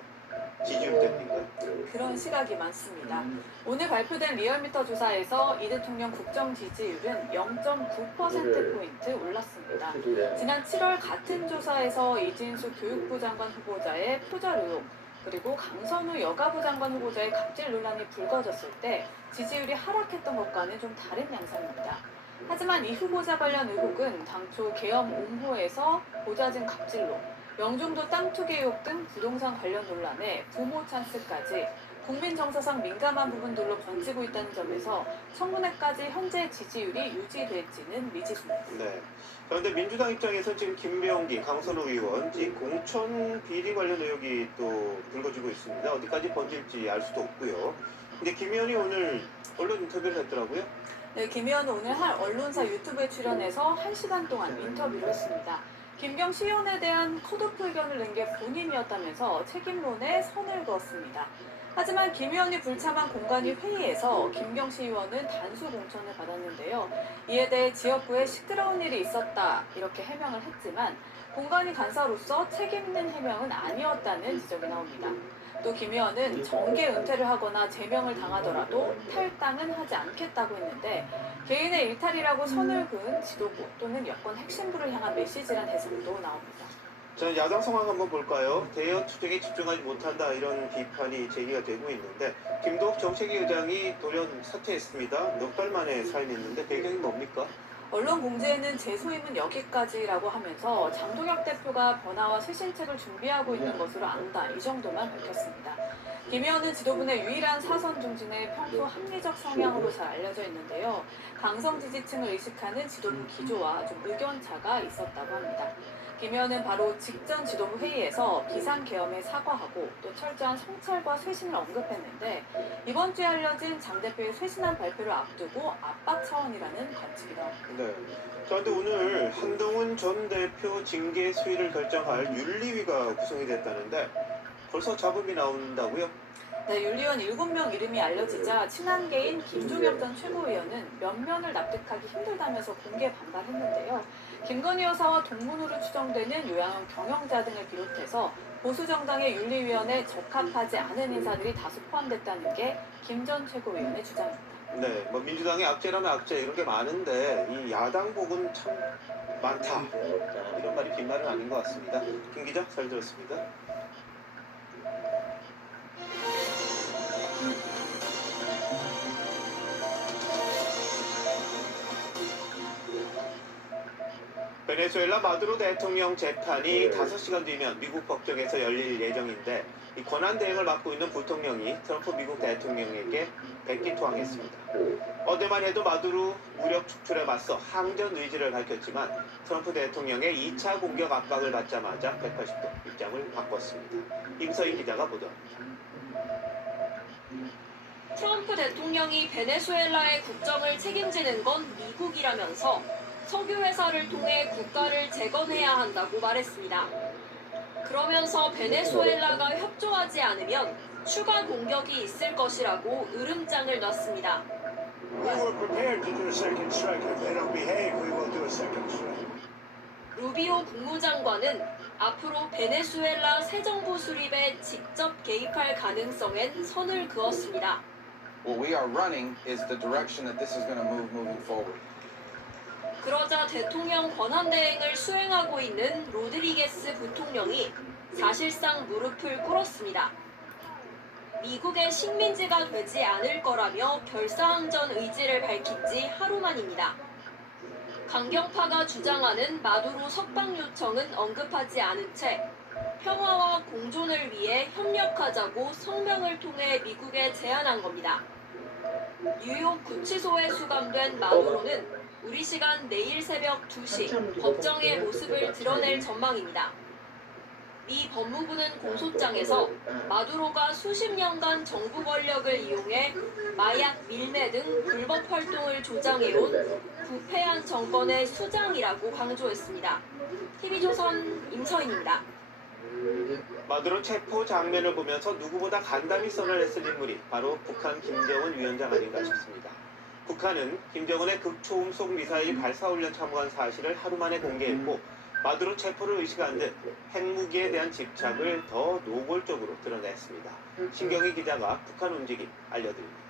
지지율 때문인가요? 그런 시각이 많습니다. 오늘 발표된 리얼미터 조사에서 이 대통령 국정 지지율은 0.9%포인트 올랐습니다. 지난 7월 같은 조사에서 이진수 교육부 장관 후보자의 표절 의혹, 그리고 강선우 여가부 장관 후보자의 갑질 논란이 불거졌을 때 지지율이 하락했던 것과는 좀 다른 양상입니다. 하지만 이 후보자 관련 의혹은 당초 계엄 옹호에서 보좌진 갑질로 영종도 땅 투기 의혹 등 부동산 관련 논란에 부모 찬스까지 국민 정서상 민감한 부분들로 번지고 있다는 점에서 청문회까지 현재 지지율이 유지될지는 미지수입니다. 네. 그런데 민주당 입장에서 지금 김병기, 강선우 의원 이 공천 비리 관련 의혹이 또 불거지고 있습니다. 어디까지 번질지 알 수도 없고요. 근데 김 의원이 오늘 언론 인터뷰를 했더라고요. 네, 김 의원은 오늘 한 언론사 유튜브에 출연해서 1시간 동안 인터뷰를 했습니다. 김경시 의원에 대한 컷오프 의견을 낸 게 본인이었다면서 책임론에 선을 그었습니다. 하지만 김 의원이 불참한 공관위 회의에서 김경시 의원은 단수 공천을 받았는데요. 이에 대해 지역구에 시끄러운 일이 있었다 이렇게 해명을 했지만 공간이 간사로서 책임 있는 해명은 아니었다는 지적이 나옵니다. 또 김 의원은 정계 은퇴를 하거나 제명을 당하더라도 탈당은 하지 않겠다고 했는데 개인의 일탈이라고 선을 그은 지도부 또는 여권 핵심부를 향한 메시지란 해석도 나옵니다. 자, 야당 상황 한번 볼까요? 대여 투쟁에 집중하지 못한다 이런 비판이 제기가 되고 있는데 김도욱 정책위 의장이 돌연 사퇴했습니다. 넉 달 만에 사임했는데 배경이 뭡니까? 언론 공지에는 제 소임은 여기까지라고 하면서 장동혁 대표가 변화와 쇄신책을 준비하고 있는 것으로 안다 이 정도만 밝혔습니다. 김 의원은 지도부 내 유일한 사선 중진의 평소 합리적 성향으로 잘 알려져 있는데요. 강성 지지층을 의식하는 지도부 기조와 좀 의견차가 있었다고 합니다. 김 의원은 바로 직전 지도부 회의에서 비상계엄에 사과하고 또 철저한 성찰과 쇄신을 언급했는데 이번 주에 알려진 장 대표의 쇄신안 발표를 앞두고 압박 차원이라는 관측이 나옵니다. 네. 자, 근데 오늘 한동훈 전 대표 징계 수위를 결정할 윤리위가 구성이 됐다는데 벌써 잡음이 나온다고요? 네, 윤리원 7명 이름이 알려지자 친한계인 김종혁 전 최고위원은 면면을 납득하기 힘들다면서 공개 반발했는데요. 김건희 여사와 동문으로 추정되는 요양원 경영자 등을 비롯해서 보수정당의 윤리위원회에 적합하지 않은 인사들이 다수 포함됐다는 게 김 전 최고위원의 주장입니다. 네, 뭐 민주당의 악재라면 악재 이런 게 많은데 이 야당 복은 참 많다. 이런 말이 빈말은 아닌 것 같습니다. 김 기자 잘 들었습니다. 베네수엘라 마두로 대통령 재판이 5시간 뒤면 미국 법정에서 열릴 예정인데 이 권한대행을 맡고 있는 부통령이 트럼프 미국 대통령에게 백기투항했습니다. 어제만 해도 마두로 무력 축출에 맞서 항전 의지를 밝혔지만 트럼프 대통령의 2차 공격 압박을 받자마자 180도 입장을 바꿨습니다. 임서희 기자가 보도합니다. 트럼프 대통령이 베네수엘라의 국정을 책임지는 건 미국이라면서 석유회사를 통해 국가를 재건해야 한다고 말했습니다. 그러면서 베네수엘라가 협조하지 않으면 추가 공격이 있을 것이라고 으름장을 놨습니다. 루비오 국무장관은 앞으로 베네수엘라 새 정부 수립에 직접 개입할 가능성엔 선을 그었습니다. What we are running is the direction that this is going to move moving forward. 그러자 대통령 권한대행을 수행하고 있는 로드리게스 부통령이 사실상 무릎을 꿇었습니다. 미국의 식민지가 되지 않을 거라며 결사항전 의지를 밝힌 지 하루 만입니다. 강경파가 주장하는 마두로 석방 요청은 언급하지 않은 채 평화와 공존을 위해 협력하자고 성명을 통해 미국에 제안한 겁니다. 뉴욕 구치소에 수감된 마두로는 우리 시간 내일 새벽 2시 법정의 모습을 드러낼 전망입니다. 미 법무부는 공소장에서 마두로가 수십 년간 정부 권력을 이용해 마약 밀매 등 불법 활동을 조장해온 부패한 정권의 수장이라고 강조했습니다. TV조선 임서인입니다. 마두로 체포 장면을 보면서 누구보다 간담이 선을 했을 인물이 바로 북한 김정은 위원장 아닌가 싶습니다. 북한은 김정은의 극초음속 미사일 발사훈련 참관 사실을 하루 만에 공개했고 마두로 체포를 의식한 듯 핵무기에 대한 집착을 더 노골적으로 드러냈습니다. 신경희 기자가 북한 움직임 알려드립니다.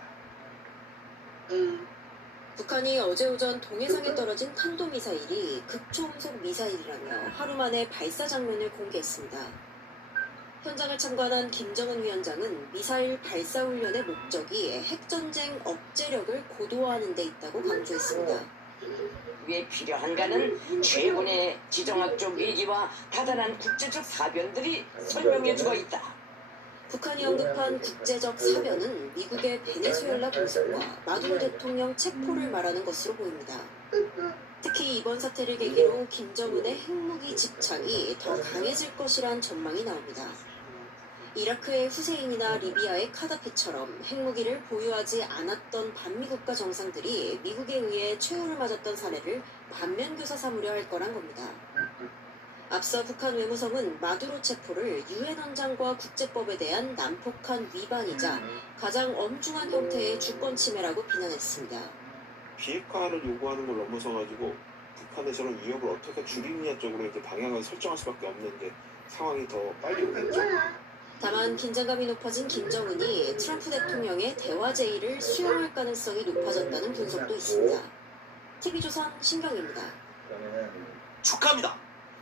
북한이 어제 오전 동해상에 떨어진 탄도미사일이 극초음속 미사일이라며 하루 만에 발사 장면을 공개했습니다. 현장을 참관한 김정은 위원장은 미사일 발사 훈련의 목적이 핵전쟁 억제력을 고도화하는 데 있다고 강조했습니다. 왜 필요한가는 최근의 지정학적 얘기와 다단한 국제적 사변들이 설명해 주고 있다. 북한이 언급한 국제적 사변은 미국의 베네수엘라 공습과 마두로 대통령 체포를 말하는 것으로 보입니다. 특히 이번 사태를 계기로 김정은의 핵무기 집착이 더 강해질 것이란 전망이 나옵니다. 이라크의 후세인이나 리비아의 카다피처럼 핵무기를 보유하지 않았던 반미국가 정상들이 미국에 의해 최후를 맞았던 사례를 반면교사 삼으려 할 거란 겁니다. 앞서 북한 외무성은 마두로 체포를 유엔 헌장과 국제법에 대한 난폭한 위반이자 가장 엄중한 형태의 주권 침해라고 비난했습니다. 비핵화를 요구하는 걸 넘어서 가지고 북한의 저런 위협을 어떻게 줄이느냐 쪽으로 이제 방향을 설정할 수밖에 없는데 상황이 더 빨리 오겠죠. 다만 긴장감이 높아진 김정은이 트럼프 대통령의 대화 제의를 수용할 가능성이 높아졌다는 분석도 있습니다. TV조선 신경입니다. 축하합니다.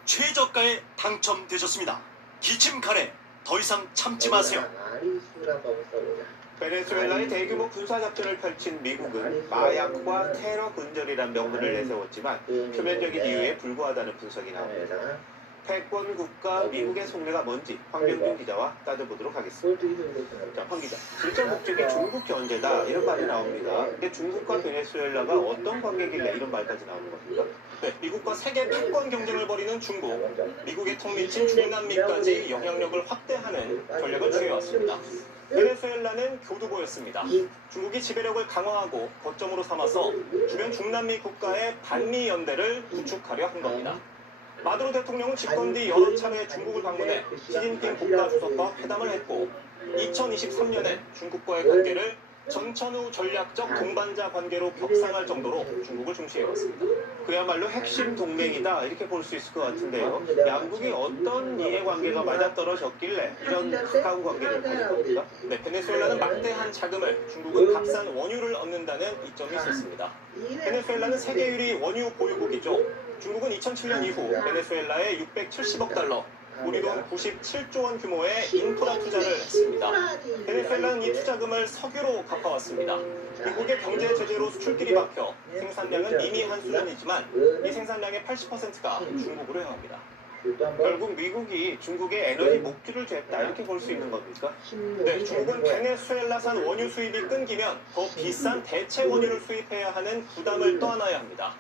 최저가에 당첨되셨습니다. 기침 가래 더 이상 참지 마세요. 베네수엘라에 대규모 군사작전을 펼친 미국은 마약과 테러 근절이란 명분을 내세웠지만 표면적인 이유에 불구하다는 분석이 나옵니다. 패권 국가 미국의 속내가 뭔지 황병준 기자와 따져보도록 하겠습니다. 자, 황 기자. 실제 목적이 중국 견제다 이런 말이 나옵니다. 근데 중국과 베네수엘라가 어떤 관계길래 이런 말까지 나오는 겁니까? 네, 미국과 세계 패권 경쟁을 벌이는 중국, 미국의 턱 밑인 중남미까지 영향력을 확대하는 전략을 취해왔습니다. 베네수엘라는 교두보였습니다. 중국이 지배력을 강화하고 거점으로 삼아서 주변 중남미 국가의 반미 연대를 구축하려 한 겁니다. 마두로 대통령은 집권 뒤 여러 차례 중국을 방문해 시진핑 국가주석과 회담을 했고 2023년에 중국과의 관계를 전천후 전략적 동반자 관계로 격상할 정도로 중국을 중시해왔습니다. 그야말로 핵심 동맹이다 이렇게 볼 수 있을 것 같은데요. 양국이 어떤 이해관계가 맞아떨어졌길래 이런 가까운 관계를 가진 겁니까? 네, 베네수엘라는 막대한 자금을, 중국은 값싼 원유를 얻는다는 이점이 있었습니다. 베네수엘라는 세계 1위 원유 보유국이죠. 중국은 2007년 이후 베네수엘라에 670억 달러, 우리 돈 97조 원 규모의 인프라 투자를 했습니다. 베네수엘라는 이 투자금을 석유로 갚아왔습니다. 미국의 경제 제재로 수출길이 막혀 생산량은 미미한 수준이지만 이 생산량의 80%가 중국으로 향합니다. 결국 미국이 중국의 에너지 목줄을 쟀다 이렇게 볼 수 있는 겁니까? 네, 중국은 베네수엘라산 원유 수입이 끊기면 더 비싼 대체 원유를 수입해야 하는 부담을 떠안아야 합니다.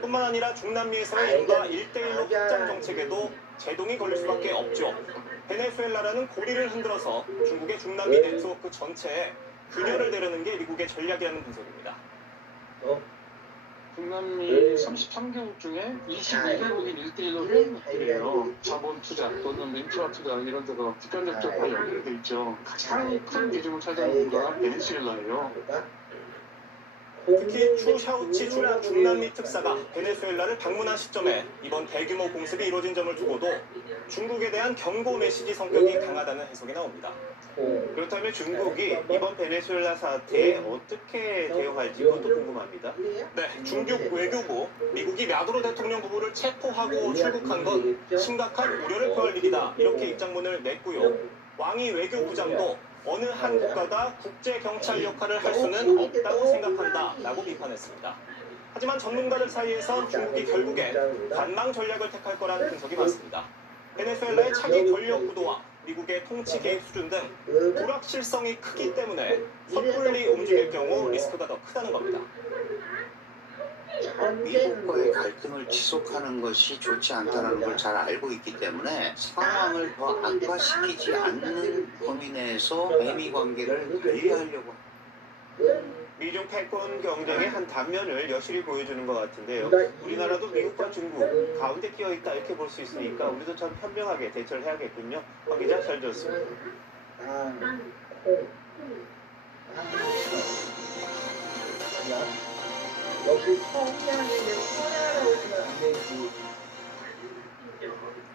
뿐만 아니라 중남미에서의 인도 1대1로 확장 정책에도 제동이 걸릴 수밖에 없죠. 베네수엘라라는 고리를 흔들어서 중국의 중남미 네트워크 전체에 균열을 내려는 게 미국의 전략이라는 분석입니다. 중남미 33개국 중에 22개국이 1대1로 회원국들이에요. 자본 투자 또는 인프라 투자 이런 데가 직간접적으로 다 연결돼 있죠. 가장 큰 비중을 차지하는 국가가 베네수엘라예요. 특히 추 샤오치 중국 중남미 특사가 베네수엘라를 방문한 시점에 이번 대규모 공습이 이루어진 점을 두고도 중국에 대한 경고 메시지 성격이 강하다는 해석이 나옵니다. 그렇다면 중국이 이번 베네수엘라 사태에 어떻게 대응할지 그것도 궁금합니다. 네, 중국 외교부, 미국이 마두로 대통령 부부를 체포하고 출국한 건 심각한 우려를 표할 일이다 이렇게 입장문을 냈고요. 왕이 외교부장도 어느 한 국가가 국제경찰 역할을 할 수는 없다고 생각한다라고 비판했습니다. 하지만 전문가들 사이에선 중국이 결국엔 관망 전략을 택할 거라는 분석이 많습니다. 베네수엘라의 차기 권력 구도와 미국의 통치 개입 수준 등 불확실성이 크기 때문에 섣불리 움직일 경우 리스크가 더 크다는 겁니다. 미국과의 갈등을 지속하는 것이 좋지 않다는 걸 잘 알고 있기 때문에 상황을 더 악화시키지 않는 범위 내에서 대미 관계를 관리하려고 미중 패권 경쟁의 한 단면을 여실히 보여주는 것 같은데요. 우리나라도 미국과 중국 가운데 끼어 있다 이렇게 볼 수 있으니까 우리도 참 현명하게 대처를 해야겠군요. 황 기자 잘 들었습니다.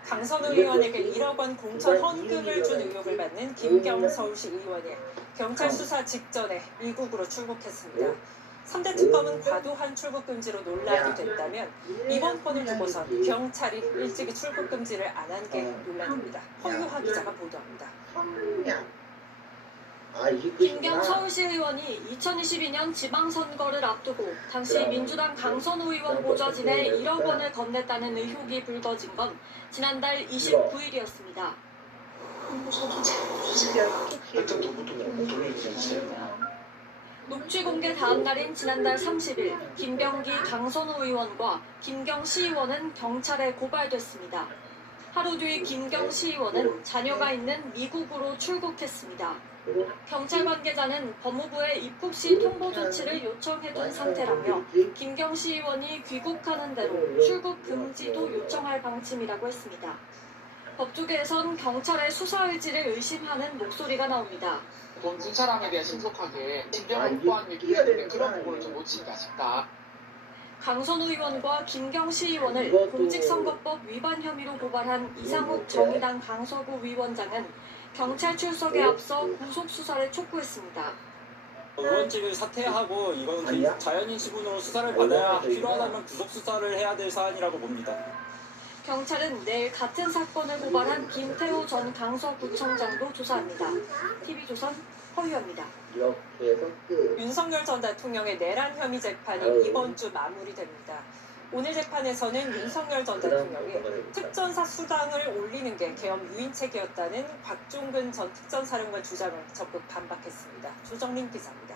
강선우 의원에게 1억 원 공천 헌금을 준 의혹을 받는 김경 서울시 의원이 경찰 수사 직전에 미국으로 출국했습니다. 3대 특검은 과도한 출국 금지로 논란이 됐다면 이번 건을 두고선 경찰이 일찍이 출국 금지를 안 한 게 논란입니다. 허유하 기자가 보도합니다. 김경 서울시 의원이 2022년 지방선거를 앞두고 당시 민주당 강선우 의원 보좌진에 1억 원을 건넸다는 의혹이 불거진 건 지난달 29일이었습니다. 녹취 공개 다음 날인 지난달 30일 김병기 강선우 의원과 김경 시의원은 경찰에 고발됐습니다. 하루 뒤 김경 시의원은 자녀가 있는 미국으로 출국했습니다. 경찰 관계자는 법무부에 입국 시 통보 조치를 요청해둔 상태라며 김경 시의원이 귀국하는 대로 출국 금지도 요청할 방침이라고 했습니다. 법조계에선 경찰의 수사 의지를 의심하는 목소리가 나옵니다. 돈 준 사람에 대해 신속하게 진정을 확보하는 게 필요한데 그런 부분을 좀 놓친다 싶다. 강선우 의원과 김경시 의원을 공직선거법 위반 혐의로 고발한 이상욱 정의당 강서구 위원장은 경찰 출석에 앞서 구속 수사를 촉구했습니다. 의원직을 사퇴하고 이건 자연인 신분으로 수사를 받아야 필요하다면 구속 수사를 해야 될 사안이라고 봅니다. 경찰은 내일 같은 사건을 고발한 김태호 전 강서구청장도 조사합니다. TV조선 허유입니다. 윤석열 전 대통령의 내란 혐의 재판이 이번 주 마무리됩니다. 오늘 재판에서는 윤석열 전 대통령이 특전사 수당을 올리는 게 계엄 유인책이었다는 곽종근 전 특전사령관 주장을 적극 반박했습니다. 조정민 기자입니다.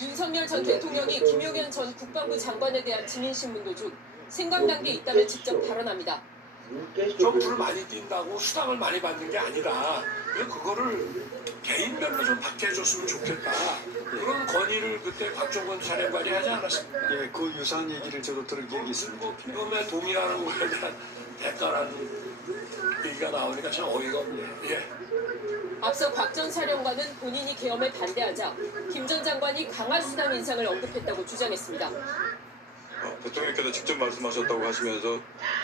윤석열 전 대통령이 김용현 전 국방부 장관에 대한 증인신문도 중 생각난 게 있다면 직접 발언합니다. 점프를 많이 뛴다고 수당을 많이 받는 게 아니라 그거를 개인별로 좀 받게 해줬으면 좋겠다. 그런 건의를 그때 곽종근 사령관이 하지 않았습니까? 예, 그 유사한 얘기를 저도 들은 기억이 있습니다. 비범에 동의하는 거에 대한 대가라는 얘기가 나오니까 참 어이가 없네요. 예. 앞서 곽 전 사령관은 본인이 계엄에 반대하자 김 전 장관이 강화 수당 인상을 언급했다고 주장했습니다. 대통령께서 직접 말씀하셨다고 하시면서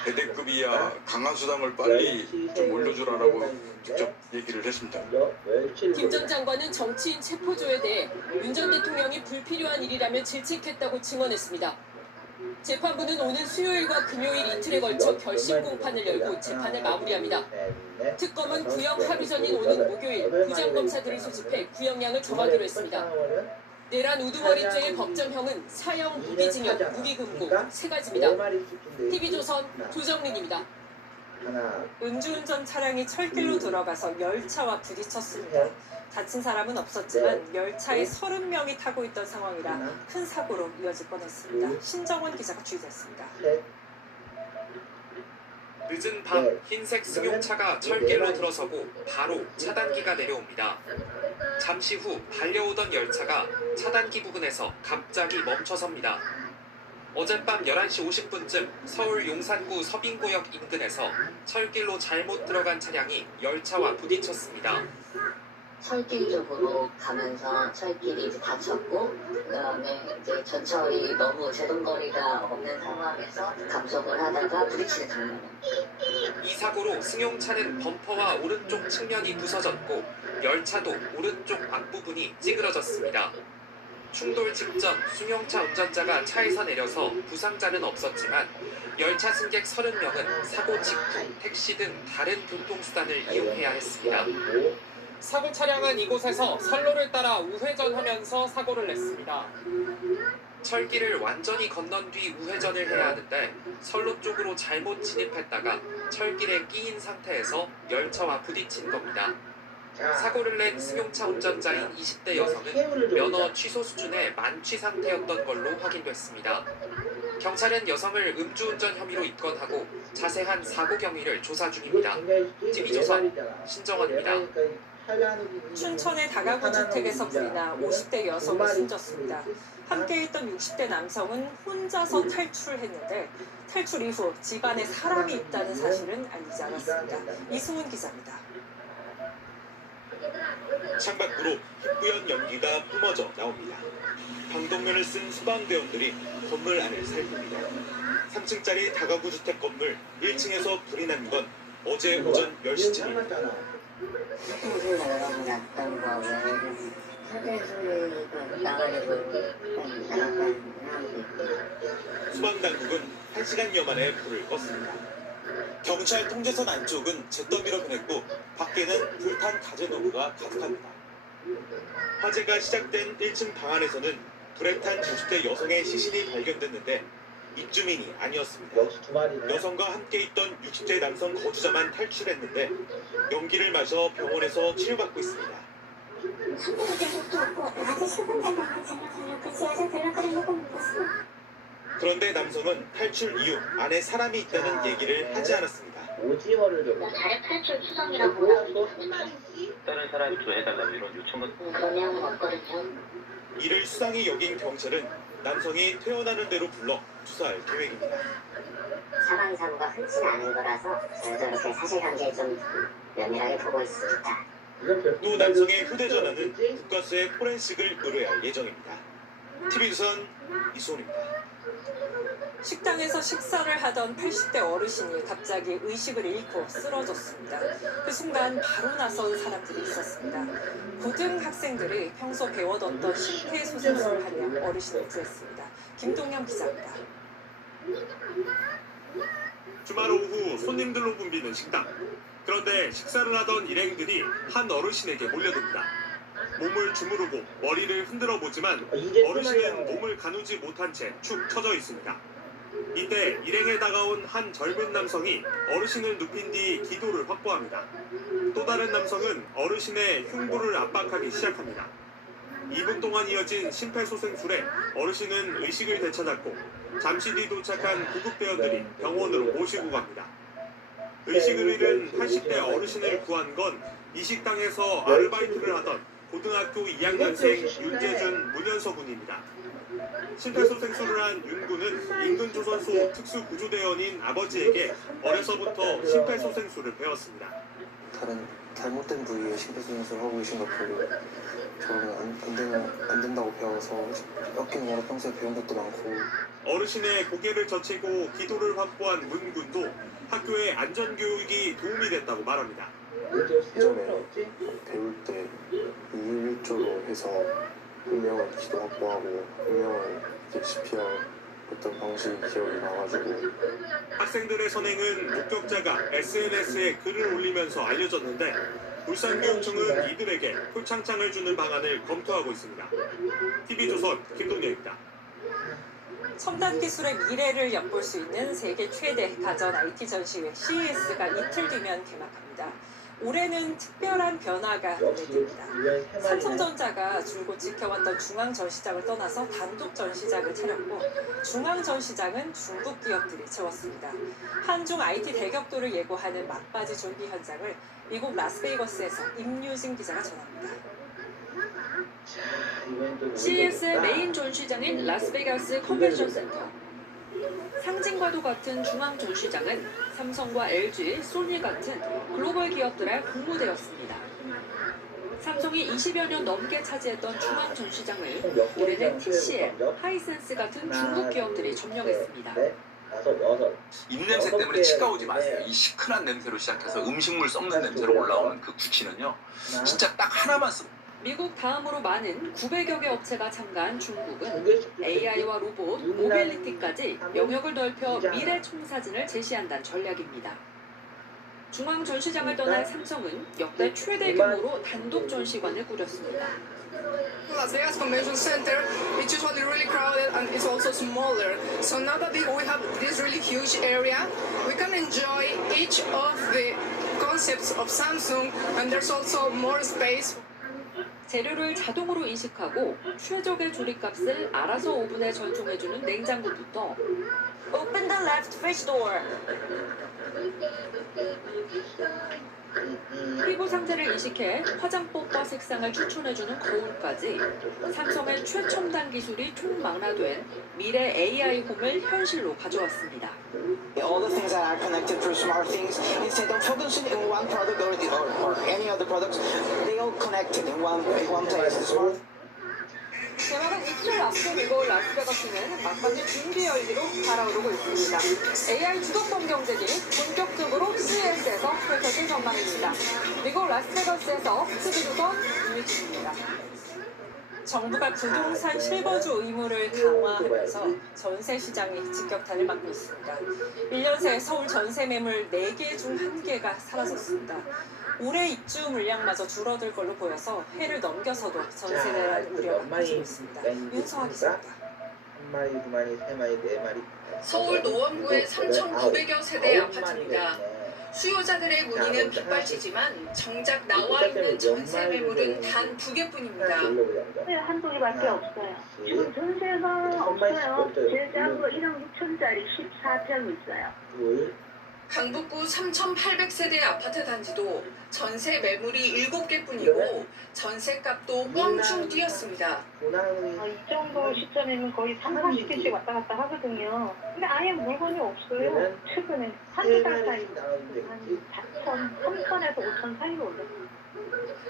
대대급 이하 강화수당을 빨리 좀 올려주라라고 직접 얘기를 했습니다. 김 전 장관은 정치인 체포조에 대해 윤 전 대통령이 불필요한 일이라며 질책했다고 증언했습니다. 재판부는 오는 수요일과 금요일 이틀에 걸쳐 결심 공판을 열고 재판을 마무리합니다. 특검은 구형 하루 전인 오는 목요일 부장검사들을 소집해 구형량을 정하기로 했습니다. 내란 우두머리죄의 법정형은 사형 무기징역, 무기금고 3가지입니다. TV조선 조정민입니다. 음주운전 차량이 철길로 들어가서 열차와 부딪혔습니다. 다친 사람은 없었지만 열차에 30명이 타고 있던 상황이라 큰 사고로 이어질 뻔했습니다. 신정원 기자가 취재했습니다. 늦은 밤 흰색 승용차가 철길로 들어서고 바로 차단기가 내려옵니다. 잠시 후 달려오던 열차가 차단기 부근에서 갑자기 멈춰섭니다. 어젯밤 11시 50분쯤 서울 용산구 서빙구역 인근에서 철길로 잘못 들어간 차량이 열차와 부딪혔습니다. 철길 쪽으로 가면서 철길이 이제 닫혔고 그다음에 이제 전철이 너무 제동거리가 없는 상황에서 감속을 하다가 부딪히는 장면입니다. 이 사고로 승용차는 범퍼와 오른쪽 측면이 부서졌고 열차도 오른쪽 앞부분이 찌그러졌습니다. 충돌 직전 승용차 운전자가 차에서 내려서 부상자는 없었지만 열차 승객 30명은 사고 직후 택시 등 다른 교통수단을 이용해야 했습니다. 사고 차량은 이곳에서 선로를 따라 우회전하면서 사고를 냈습니다. 철길을 완전히 건넌 뒤 우회전을 해야 하는데 선로 쪽으로 잘못 진입했다가 철길에 끼인 상태에서 열차와 부딪힌 겁니다. 사고를 낸 승용차 운전자인 20대 여성은 면허 취소 수준의 만취 상태였던 걸로 확인됐습니다. 경찰은 여성을 음주운전 혐의로 입건하고 자세한 사고 경위를 조사 중입니다. TV조선 신정원입니다. 춘천의 다가구 주택에서 불이 나 50대 여성이 숨졌습니다. 함께 있던 60대 남성은 혼자서 탈출했는데 탈출 이후 집안에 사람이 있다는 사실은 알리지 않았습니다. 이승훈 기자입니다. 창밖으로 희뿌연 연기가 뿜어져 나옵니다. 방독면을 쓴 소방대원들이 건물 안을 살핍니다. 3층짜리 다가구 주택 건물 1층에서 불이 난 건 어제 오전 10시쯤입니다. 소방당국은 1시간여 만에 불을 껐습니다. 경찰 통제선 안쪽은 잿더미로 변했고 밖에는 불탄 가재도구가 가득합니다. 화재가 시작된 1층 방 안에서는 불에 탄 60대 여성의 시신이 발견됐는데 입주민이 아니었습니다. 여성과 함께 있던 60대 남성 거주자만 탈출했는데 연기를 마셔 병원에서 치료받고 있습니다. 그런데 남성은 탈출 이후 안에 사람이 있다는 얘기를 하지 않았습니다. 자력 탈출 수상이라고 나오고 다른 사람이 구해달라고 이런 요청은 그런 내용은 없거든요. 이를 수상히 여긴 경찰은 남성이 퇴원하는 대로 불러 수사할 계획입니다. 사망 사고가 흔치 않은 거라서 저렇게 사실관계 좀 면밀하게 보고 있습니다. 또 남성의 휴대전화는 국가수의 포렌식을 의뢰할 예정입니다. TV조선 이수원입니다. 식당에서 식사를 하던 80대 어르신이 갑자기 의식을 잃고 쓰러졌습니다. 그 순간 바로 나선 사람들이 있었습니다. 고등학생들이 평소 배워뒀던 심폐소생술을 하며 어르신을 구했습니다. 김동영 기자입니다. 주말 오후 손님들로 붐비는 식당. 그런데 식사를 하던 일행들이 한 어르신에게 몰려듭니다. 몸을 주무르고 머리를 흔들어 보지만 어르신은 몸을 가누지 못한 채 축 처져 있습니다. 이때 일행에 다가온 한 젊은 남성이 어르신을 눕힌 뒤 기도를 확보합니다. 또 다른 남성은 어르신의 흉부를 압박하기 시작합니다. 2분 동안 이어진 심폐소생술에 어르신은 의식을 되찾았고 잠시 뒤 도착한 구급대원들이 병원으로 모시고 갑니다. 의식을 잃은 80대 어르신을 구한 건 이 식당에서 아르바이트를 하던 고등학교 2학년생 윤재준, 문현서 군입니다. 심폐소생술을 한 윤 군은 인근 조선소 특수구조대원인 아버지에게 어려서부터 심폐소생술을 배웠습니다. 다른 잘못된 부위에 심폐소생술 하고 계신 것 보고 저는 안 된다고 배워서 엮인 거로 평소에 배운 것도 많고. 어르신의 고개를 젖히고 기도를 확보한 문 군도 학교의 안전교육이 도움이 됐다고 말합니다. 예전에 배울 때 2일 1조로 해서 한 명은 기도 확보하고 한 명은 이제 CPR 했던 방식이 기억이 나가지고. 학생들의 선행은 목격자가 SNS에 글을 올리면서 알려졌는데 울산교육청은 이들에게 표창장을 주는 방안을 검토하고 있습니다. TV조선 김동영입니다. 첨단 기술의 미래를 엿볼 수 있는 세계 최대 가전 IT 전시회 CES가 이틀 뒤면 개막합니다. 올해는 특별한 변화가 눈에 띕니다. 삼성전자가 줄곧 지켜왔던 중앙전시장을 떠나서 단독 전시장을 차렸고 중앙전시장은 중국 기업들이 채웠습니다. 한중 IT 대격돌을 예고하는 막바지 준비 현장을 미국 라스베이거스에서 임유진 기자가 전합니다. CES의 메인 전시장인 라스베가스 컨벤션 센터. 상징과도 같은 중앙 전시장은 삼성과 LG, 소니 같은 글로벌 기업들의 공모되었습니다. 삼성이 20여 년 넘게 차지했던 중앙 전시장을 올해는 TCL, 하이센스 같은 중국 기업들이 점령했습니다. 입냄새 때문에 치과 오지 마세요. 이 시큰한 냄새로 시작해서 음식물 썩는 냄새로 올라오는 그 구취는요. 진짜 딱 하나만 쓰고. 미국 다음으로 많은 900여 개 업체가 참가한 중국은 AI와 로봇, 모빌리티까지 영역을 넓혀 미래 총사진을 제시한다는 전략입니다. 중앙 전시장을 떠난 삼성은 역대 최대 규모로 단독 전시관을 꾸렸습니다. Las Vegas Convention Center, it's usually really crowded and it's also smaller. So now that we have this really huge area, we can enjoy each of the concepts of Samsung, and there's also more space. 재료를 자동으로 인식하고 최적의 조리값을 알아서 오븐에 전송해주는 냉장고부터 Open the left fridge door. 피부 상태를 인식해 화장법과 색상을 추천해주는 거울까지 삼성의 최첨단 기술이 총망라된 미래 AI 홈을 현실로 가져왔습니다. All the things that are connected through smart things, instead of focusing in one product or any other products, they all connected in one place. Smart. 개막은 이틀 앞둔 미국 라스베가스는 막바지 준비 열기로 달아오르고 있습니다. AI 주도권 경쟁이 본격적으로 CES에서 펼쳐질 전망입니다. 미국 라스베가스에서 TV조선 임유진입니다. 정부가 부동산 실거주 의무를 강화하면서 전세 시장이 직격탄을 맞고 있습니다. 1년 새 서울 전세 매물 4개 중 1개가 사라졌습니다. 올해 입주 물량마저 줄어들 걸로 보여서 해를 넘겨서도 전세 대란 우려가 커지고 있습니다. 윤서아 기자입니다. 한 마리, 두 마리, 세 마리, 네 마리. 서울 노원구의 3,900여 세대 아파트입니다. 수요자들의 문의는 빗발치지만 정작 나와 있는 전세 매물은 단 2개뿐입니다. 네, 한두 개밖에 없어요. 지금 전세가 없어요. 제일 작은 거 1억 6천짜리 14평 있어요. 강북구 3,800세대 아파트 단지도 전세 매물이 7개뿐이고 전세값도 뻥충 뛰었습니다. 이 정도 시점이면 거의 3, 40개씩 왔다 갔다 하거든요. 근데 아예 물건이 없어요. 최근에 한두 달 사이로 한 4천, 3천에서 5천 사이로 올랐어요.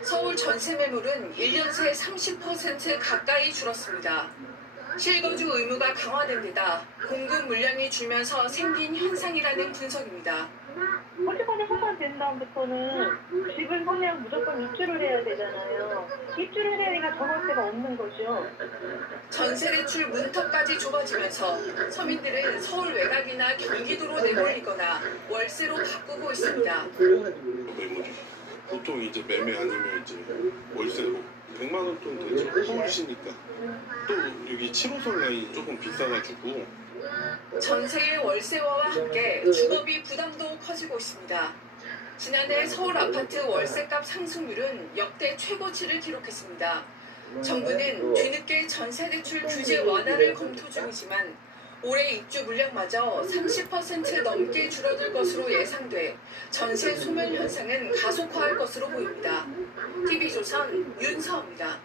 서울 전세 매물은 1년 새 30% 가까이 줄었습니다. 실거주 의무가 강화됩니다. 공급 물량이 줄면서 생긴 현상이라는 분석입니다. 어쨌거나 한번 된 다음부터는 집을 사면 무조건 입주를 해야 되잖아요. 입주를 해야니까 전월세가 없는 거죠. 전세 대출 문턱까지 좁아지면서 서민들은 서울 외곽이나 경기도로 내몰리거나 월세로 바꾸고 있습니다. 매물이 보통 이제 매매 아니면 이제 월세로 100만 원 돈 되죠. 서울시니까 또 여기 7호선 라인이 조금 비싸가지고 전세의 월세화와 함께 주거비 부담도 커지고 있습니다. 지난해 서울 아파트 월세값 상승률은 역대 최고치를 기록했습니다. 정부는 뒤늦게 전세대출 규제 완화를 검토 중이지만 올해 입주 물량마저 30% 넘게 줄어들 것으로 예상돼 전세 소멸 현상은 가속화할 것으로 보입니다. TV조선 윤서입니다.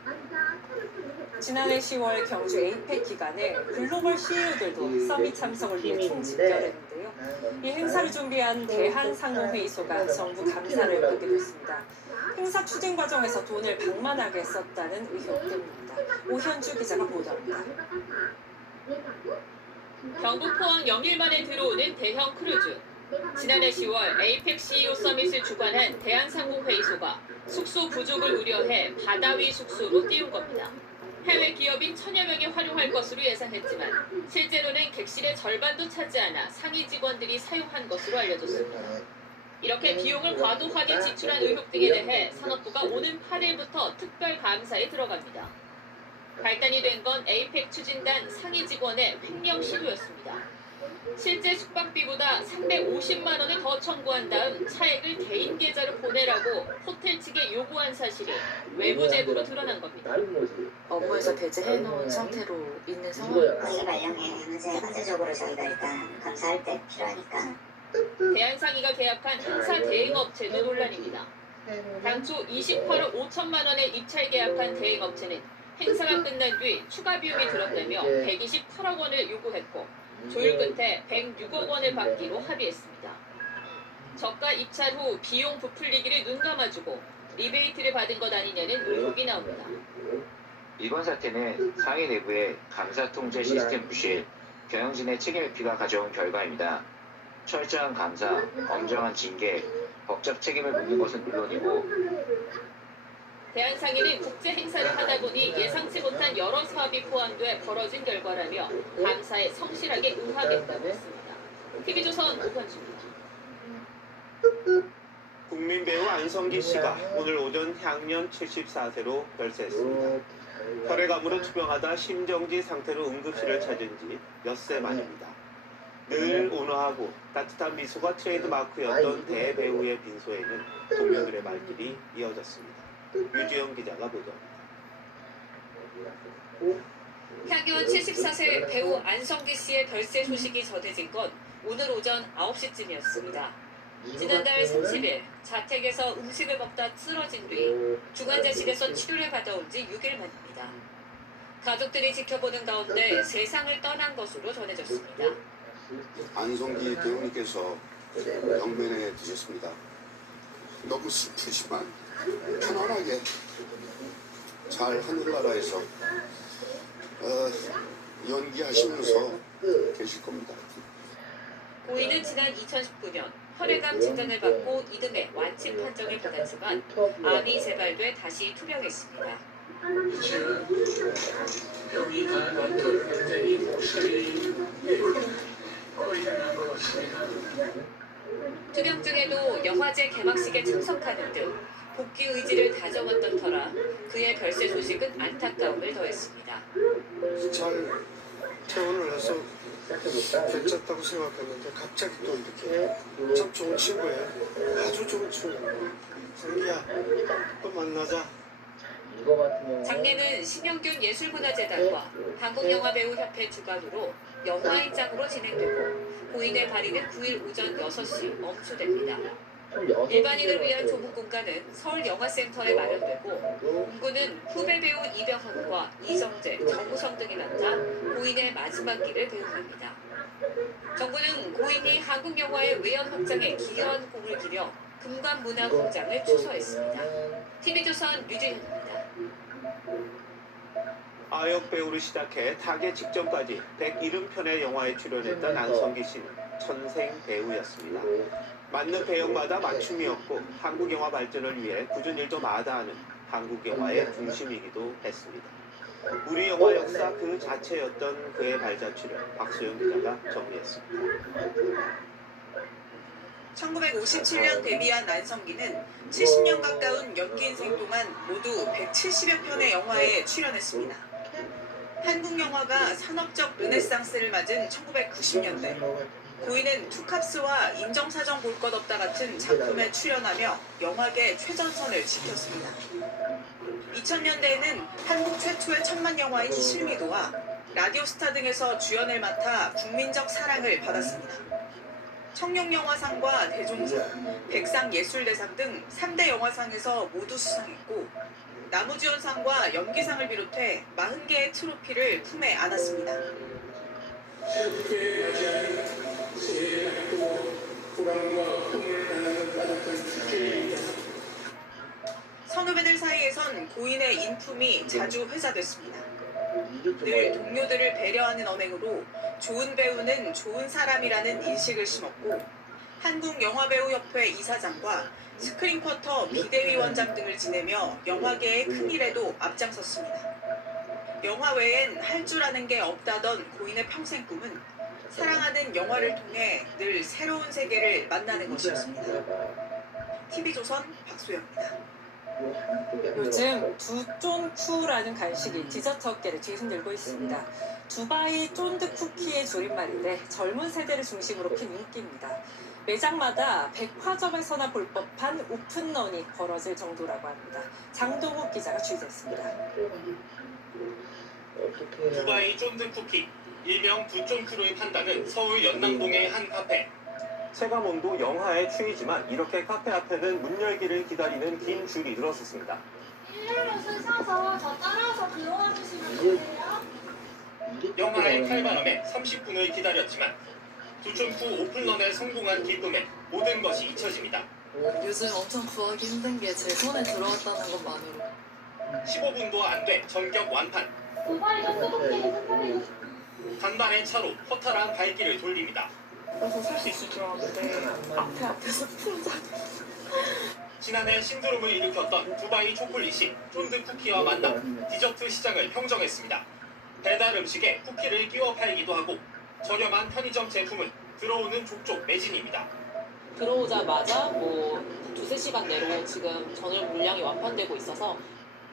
지난해 10월 경주 에이펙 기간에 글로벌 CEO들도 서밋 참석을 위해 총집결했는데요. 이 행사를 준비한 대한상공회의소가 정부 감사를 받게 됐습니다. 행사 추진 과정에서 돈을 방만하게 썼다는 의혹 때문입니다. 오현주 기자가 보도합니다. 경북 포항 영일 만에 들어오는 대형 크루즈. 지난해 10월 에이펙 CEO 서밋을 주관한 대한상공회의소가 숙소 부족을 우려해 바다 위 숙소로 띄운 겁니다. 해외 기업인 1000여 명이 활용할 것으로 예상했지만 실제로는 객실의 절반도 차지 않아 상위 직원들이 사용한 것으로 알려졌습니다. 이렇게 비용을 과도하게 지출한 의혹 등에 대해 산업부가 오는 8일부터 특별 감사에 들어갑니다. 발단이 된 건 에이펙 추진단 상위 직원의 횡령 시도였습니다. 실제 숙박비보다 350만 원을 더 청구한 다음 차액을 개인 계좌로 보내라고 호텔 측에 요구한 사실이 외부 제보로 드러난 겁니다. 업무에서 배제해놓은 상태로 있는 상황. 관리 발령에 문제 현재적으로 저희가 일단 감사할 때 필요하니까. 대한상의가 계약한 행사 대행업체도 논란입니다. 당초 28억 5천만 원에 입찰 계약한 대행업체는 행사가 끝난 뒤 추가 비용이 들었다며 128억 원을 요구했고 조율 끝에 106억 원을 받기로 합의했습니다. 저가 입찰 후 비용 부풀리기를 눈감아주고 리베이트를 받은 것 아니냐는 의혹이 나옵니다. 이번 사태는 상위 내부의 감사 통제 시스템 부실, 경영진의 책임 회피가 가져온 결과입니다. 철저한 감사, 엄정한 징계, 법적 책임을 묻는 것은 물론이고 대한상의는 국제 행사를 하다 보니 예상치 못한 여러 사업이 포함돼 벌어진 결과라며 감사에 성실하게 응하겠다고 했습니다. TV조선 오현주입니다. 국민 배우 안성기 씨가 오늘 오전 향년 74세로 별세했습니다. 혈액암으로 투병하다 심정지 상태로 응급실을 찾은 지 엿새 만입니다. 늘 온화하고 따뜻한 미소가 트레이드 마크였던 대배우의 빈소에는 동료들의 말길이 이어졌습니다. 유지영 기자가 보도합니다. 향년 74세 배우 안성기 씨의 별세 소식이 전해진 건 오늘 오전 9시쯤이었습니다. 지난달 30일 자택에서 음식을 먹다 쓰러진 뒤 중환자실에서 치료를 받아온 지 6일 만입니다. 가족들이 지켜보는 가운데 세상을 떠난 것으로 전해졌습니다. 안성기 배우님께서 영면에 드셨습니다. 너무 슬프지만 편안하게 잘 하늘나라에서 연기하시면서 계실 겁니다. 고인은 지난 2019년 혈액암 진단을 받고 이듬해 완치 판정을 받았지만 암이 재발돼 다시 투병했습니다. 병이 가라앉았는데 이 목소리 투병 중에도 영화제 개막식에 참석하는 등 복귀 의지를 다져왔던 터라 그의 별세 소식은 안타까움을 더했습니다. 잘 퇴원을 해서 괜찮다고 생각했는데 갑자기 또 이렇게 참 좋은 친구예요. 아주 좋은 친구. 성기야 또 만나자. 장례는 신영균 예술문화재단과 한국영화배우협회 주관으로 영화인장으로 진행되고 고인의 발의는 9일 오전 6시 멈추됩니다. 일반인을 위한 조문 공간은 서울영화센터에 마련되고 공구는 후배 배우 이병헌과 이정재, 정우성 등이 만나 고인의 마지막 길을 배웅합니다. 정부는 고인이 한국영화의 외연 확장에 기여한 공을 기려 금관문화공장을 추서했습니다. TV조선 류진입니다. 아역 배우로 시작해 타계 직전까지 170편의 영화에 출연했던 안성기 씨는 천생 배우였습니다. 맞는 배역마다 맞춤이었고 한국 영화 발전을 위해 굳은 일도 마다하는 한국 영화의 중심이기도 했습니다. 우리 영화 역사 그 자체였던 그의 발자취를 박소영 기자가 정리했습니다. 1957년 데뷔한 안성기는 70년 가까운 연기 인생 동안 모두 170여 편의 영화에 출연했습니다. 한국 영화가 산업적 르네상스를 맞은 1990년대, 고인은 투캅스와 인정사정 볼 것 없다 같은 작품에 출연하며 영화계 최전선을 지켰습니다. 2000년대에는 한국 최초의 천만 영화인 실미도와 라디오스타 등에서 주연을 맡아 국민적 사랑을 받았습니다. 청룡영화상과 대종상, 백상예술대상 등 3대 영화상에서 모두 수상했고 나무주연상과 연기상을 비롯해 40개의 트로피를 품에 안았습니다. 선후배들 사이에선 고인의 인품이 자주 회자됐습니다. 늘 동료들을 배려하는 언행으로 좋은 배우는 좋은 사람이라는 인식을 심었고 한국영화배우협회 이사장과 스크린쿼터 비대위원장 등을 지내며 영화계의 큰 일에도 앞장섰습니다. 영화 외엔 할 줄 아는 게 없다던 고인의 평생 꿈은 사랑하는 영화를 통해 늘 새로운 세계를 만나는 것이었습니다. TV조선 박소영입니다. 요즘 두쫀쿠라는 간식이 디저트 업계를 뒤흔들고 있습니다. 두바이 쫀드 쿠키의 줄임말인데 젊은 세대를 중심으로 핀 인기입니다. 매장마다 백화점에서나 볼 법한 오픈런이 벌어질 정도라고 합니다. 장동욱 기자가 취재했습니다. 두바이 쫀드 쿠키, 일명 두쫀쿠를 판다는 서울 연남동의 한 카페. 체감온도 영하의 추위지만 이렇게 카페 앞에는 문 열기를 기다리는 긴 줄이 늘었었습니다. 일렬옷을 사서 저 따라서 들어와 주시면 돼요. 영하의 칼바람에 30분을 기다렸지만 두쫀쿠 오픈런에 성공한 기쁨에 모든 것이 잊혀집니다. 요즘 엄청 구하기 힘든 게 제 손에 들어왔다는 것만으로. 15분도 안 돼 전격 완판. 두바이 쫀득쿠키를 추천해. 간단한 차로 허탈한 발길을 돌립니다. 그래서 살 수 있을 줄 알았는데 앞에서 풍자. 지난해 신드롬을 일으켰던 두바이 초콜릿이 쫀드 쿠키와 만나 디저트 시장을 평정했습니다. 배달 음식에 쿠키를 끼워 팔기도 하고 저렴한 편의점 제품은 들어오는 족족 매진입니다. 들어오자마자 뭐 2-3시간 내로 지금 전용 물량이 완판되고 있어서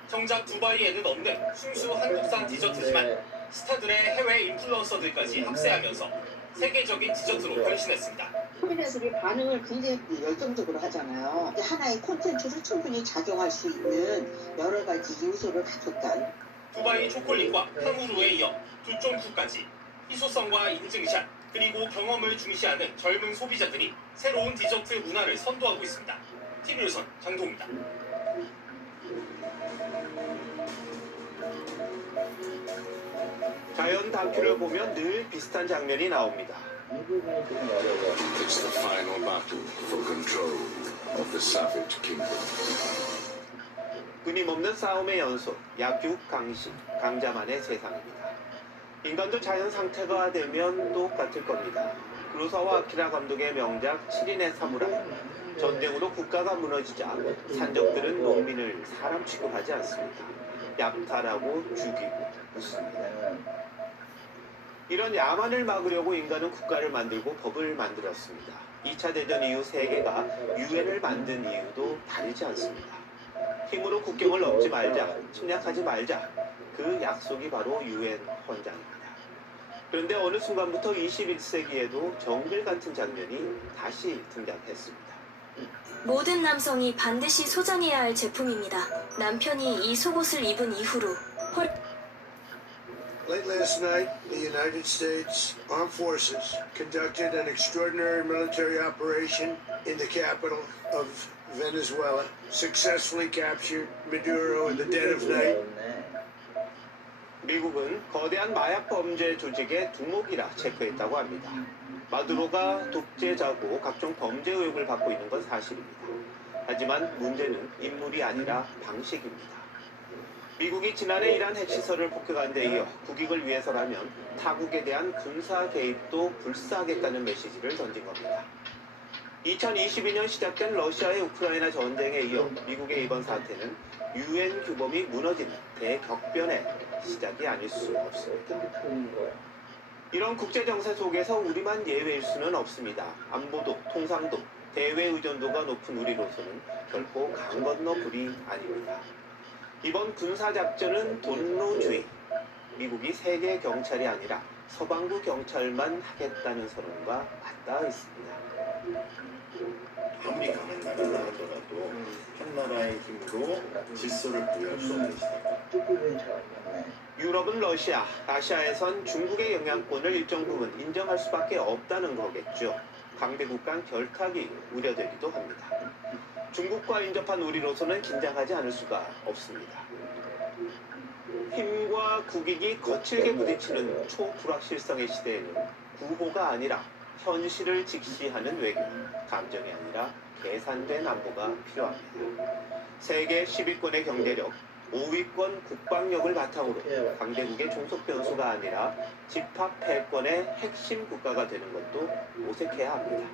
정작 두바이에는 없는 순수 한국산 디저트지만 스타들의 해외 인플루언서들까지 합세하면서 세계적인 디저트로 변신했습니다. 소비자들이 반응을 굉장히 열정적으로 하잖아요. 하나의 콘텐츠로 충분히 작용할 수 있는 여러 가지 요소를 갖췄다. 두바이 초콜릿과 탕후루에 이어 두쫀쿠까지 희소성과 인증샷 그리고 경험을 중시하는 젊은 소비자들이 새로운 디저트 문화를 선도하고 있습니다. TV조선 장동입니다. 자연 다큐를 보면 늘 비슷한 장면이 나옵니다. It's the final battle for control of the savage kingdom. 끊임없는 싸움의 연속, 약육 강식, 강자만의 세상입니다. 인간도 자연 상태가 되면 똑같을 겁니다. 구로사와 아키라 감독의 명작 7인의 사무라이. 전쟁으로 국가가 무너지자 산적들은 농민을 사람 취급하지 않습니다. 약탈하고 죽이고 묻습니다. 이런 야만을 막으려고 인간은 국가를 만들고 법을 만들었습니다. 2차 대전 이후 세계가 유엔을 만든 이유도 다르지 않습니다. 힘으로 국경을 넘지 말자, 침략하지 말자. 그 약속이 바로 유엔 헌장입니다. 그런데 어느 순간부터 21세기에도 정글 같은 장면이 다시 등장했습니다. 모든 남성이 반드시 소장해야 할 제품입니다. 남편이 이 속옷을 입은 이후로 Late last night, the United States Armed Forces conducted an extraordinary military operation in the capital of Venezuela, successfully captured Maduro in the dead of night. 미국은 거대한 마약 범죄 조직의 두목이라 체포했다고 합니다. 마두로가 독재자고 각종 범죄 의혹을 받고 있는 건 사실입니다. 하지만 문제는 인물이 아니라 방식입니다. 미국이 지난해 이란 핵시설을 폭격한 데 이어 국익을 위해서라면 타국에 대한 군사 개입도 불사하겠다는 메시지를 던진 겁니다. 2022년 시작된 러시아의 우크라이나 전쟁에 이어 미국의 이번 사태는 유엔 규범이 무너지는 대격변의 시작이 아닐 수 없습니다. 이런 국제 정세 속에서 우리만 예외일 수는 없습니다. 안보도 통상도 대외 의존도가 높은 우리로서는 결코 강 건너 불이 아닙니다. 이번 군사작전은 돈노주의, 미국이 세계 경찰이 아니라 서방구 경찰만 하겠다는 선언과 맞닿아 있습니다. 아무리 강한 나라라 하더라도 한 나라의 힘으로 질서를 부여할 수 없는 시대다. 유럽은 러시아, 아시아에선 중국의 영향권을 일정 부분 인정할 수밖에 없다는 거겠죠. 강대국 간 결탁이 우려되기도 합니다. 중국과 인접한 우리로서는 긴장하지 않을 수가 없습니다. 힘과 국익이 거칠게 부딪히는 초불확실성의 시대에는 구호가 아니라 현실을 직시하는 외교, 감정이 아니라 계산된 안보가 필요합니다. 세계 10위권의 경제력, 5위권 국방력을 바탕으로 강대국의 종속 변수가 아니라 집합 패권의 핵심 국가가 되는 것도 모색해야 합니다.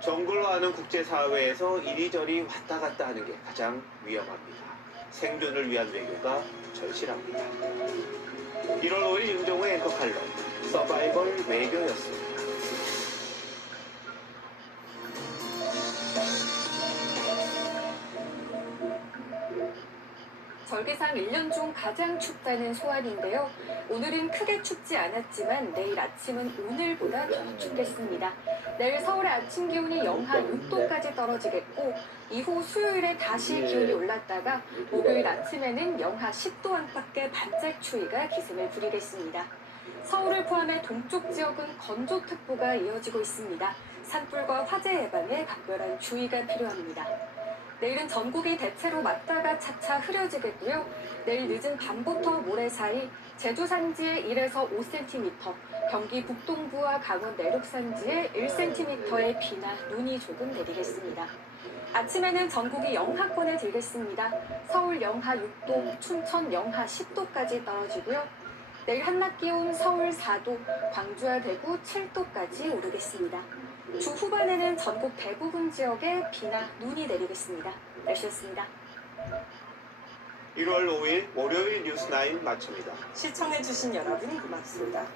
정글화하는 국제사회에서 이리저리 왔다 갔다 하는 게 가장 위험합니다. 생존을 위한 외교가 절실합니다. 1월 5일 윤정우의 앵커 칼럼 서바이벌 외교였습니다. 절기상 1년 중 가장 춥다는 소환인데요. 오늘은 크게 춥지 않았지만 내일 아침은 오늘보다 더 춥겠습니다. 내일 서울의 아침 기온이 영하 6도까지 떨어지겠고 이후 수요일에 다시 기온이 올랐다가 목요일 아침에는 영하 10도 안팎의 반짝 추위가 기승을 부리겠습니다. 서울을 포함해 동쪽 지역은 건조특보가 이어지고 있습니다. 산불과 화재 예방에 각별한 주의가 필요합니다. 내일은 전국이 대체로 맞다가 차차 흐려지겠고요. 내일 늦은 밤부터 모레 사이 제주 산지에 1에서 5cm, 경기 북동부와 강원 내륙 산지에 1cm의 비나 눈이 조금 내리겠습니다. 아침에는 전국이 영하권에 들겠습니다. 서울 영하 6도, 춘천 영하 10도까지 떨어지고요. 내일 한낮 기온 서울 4도, 광주와 대구 7도까지 오르겠습니다. 주 후반에는 전국 대부분 지역에 비나 눈이 내리겠습니다. 날씨였습니다. 1월 5일 월요일 뉴스9 마칩니다. 시청해주신 여러분 고맙습니다.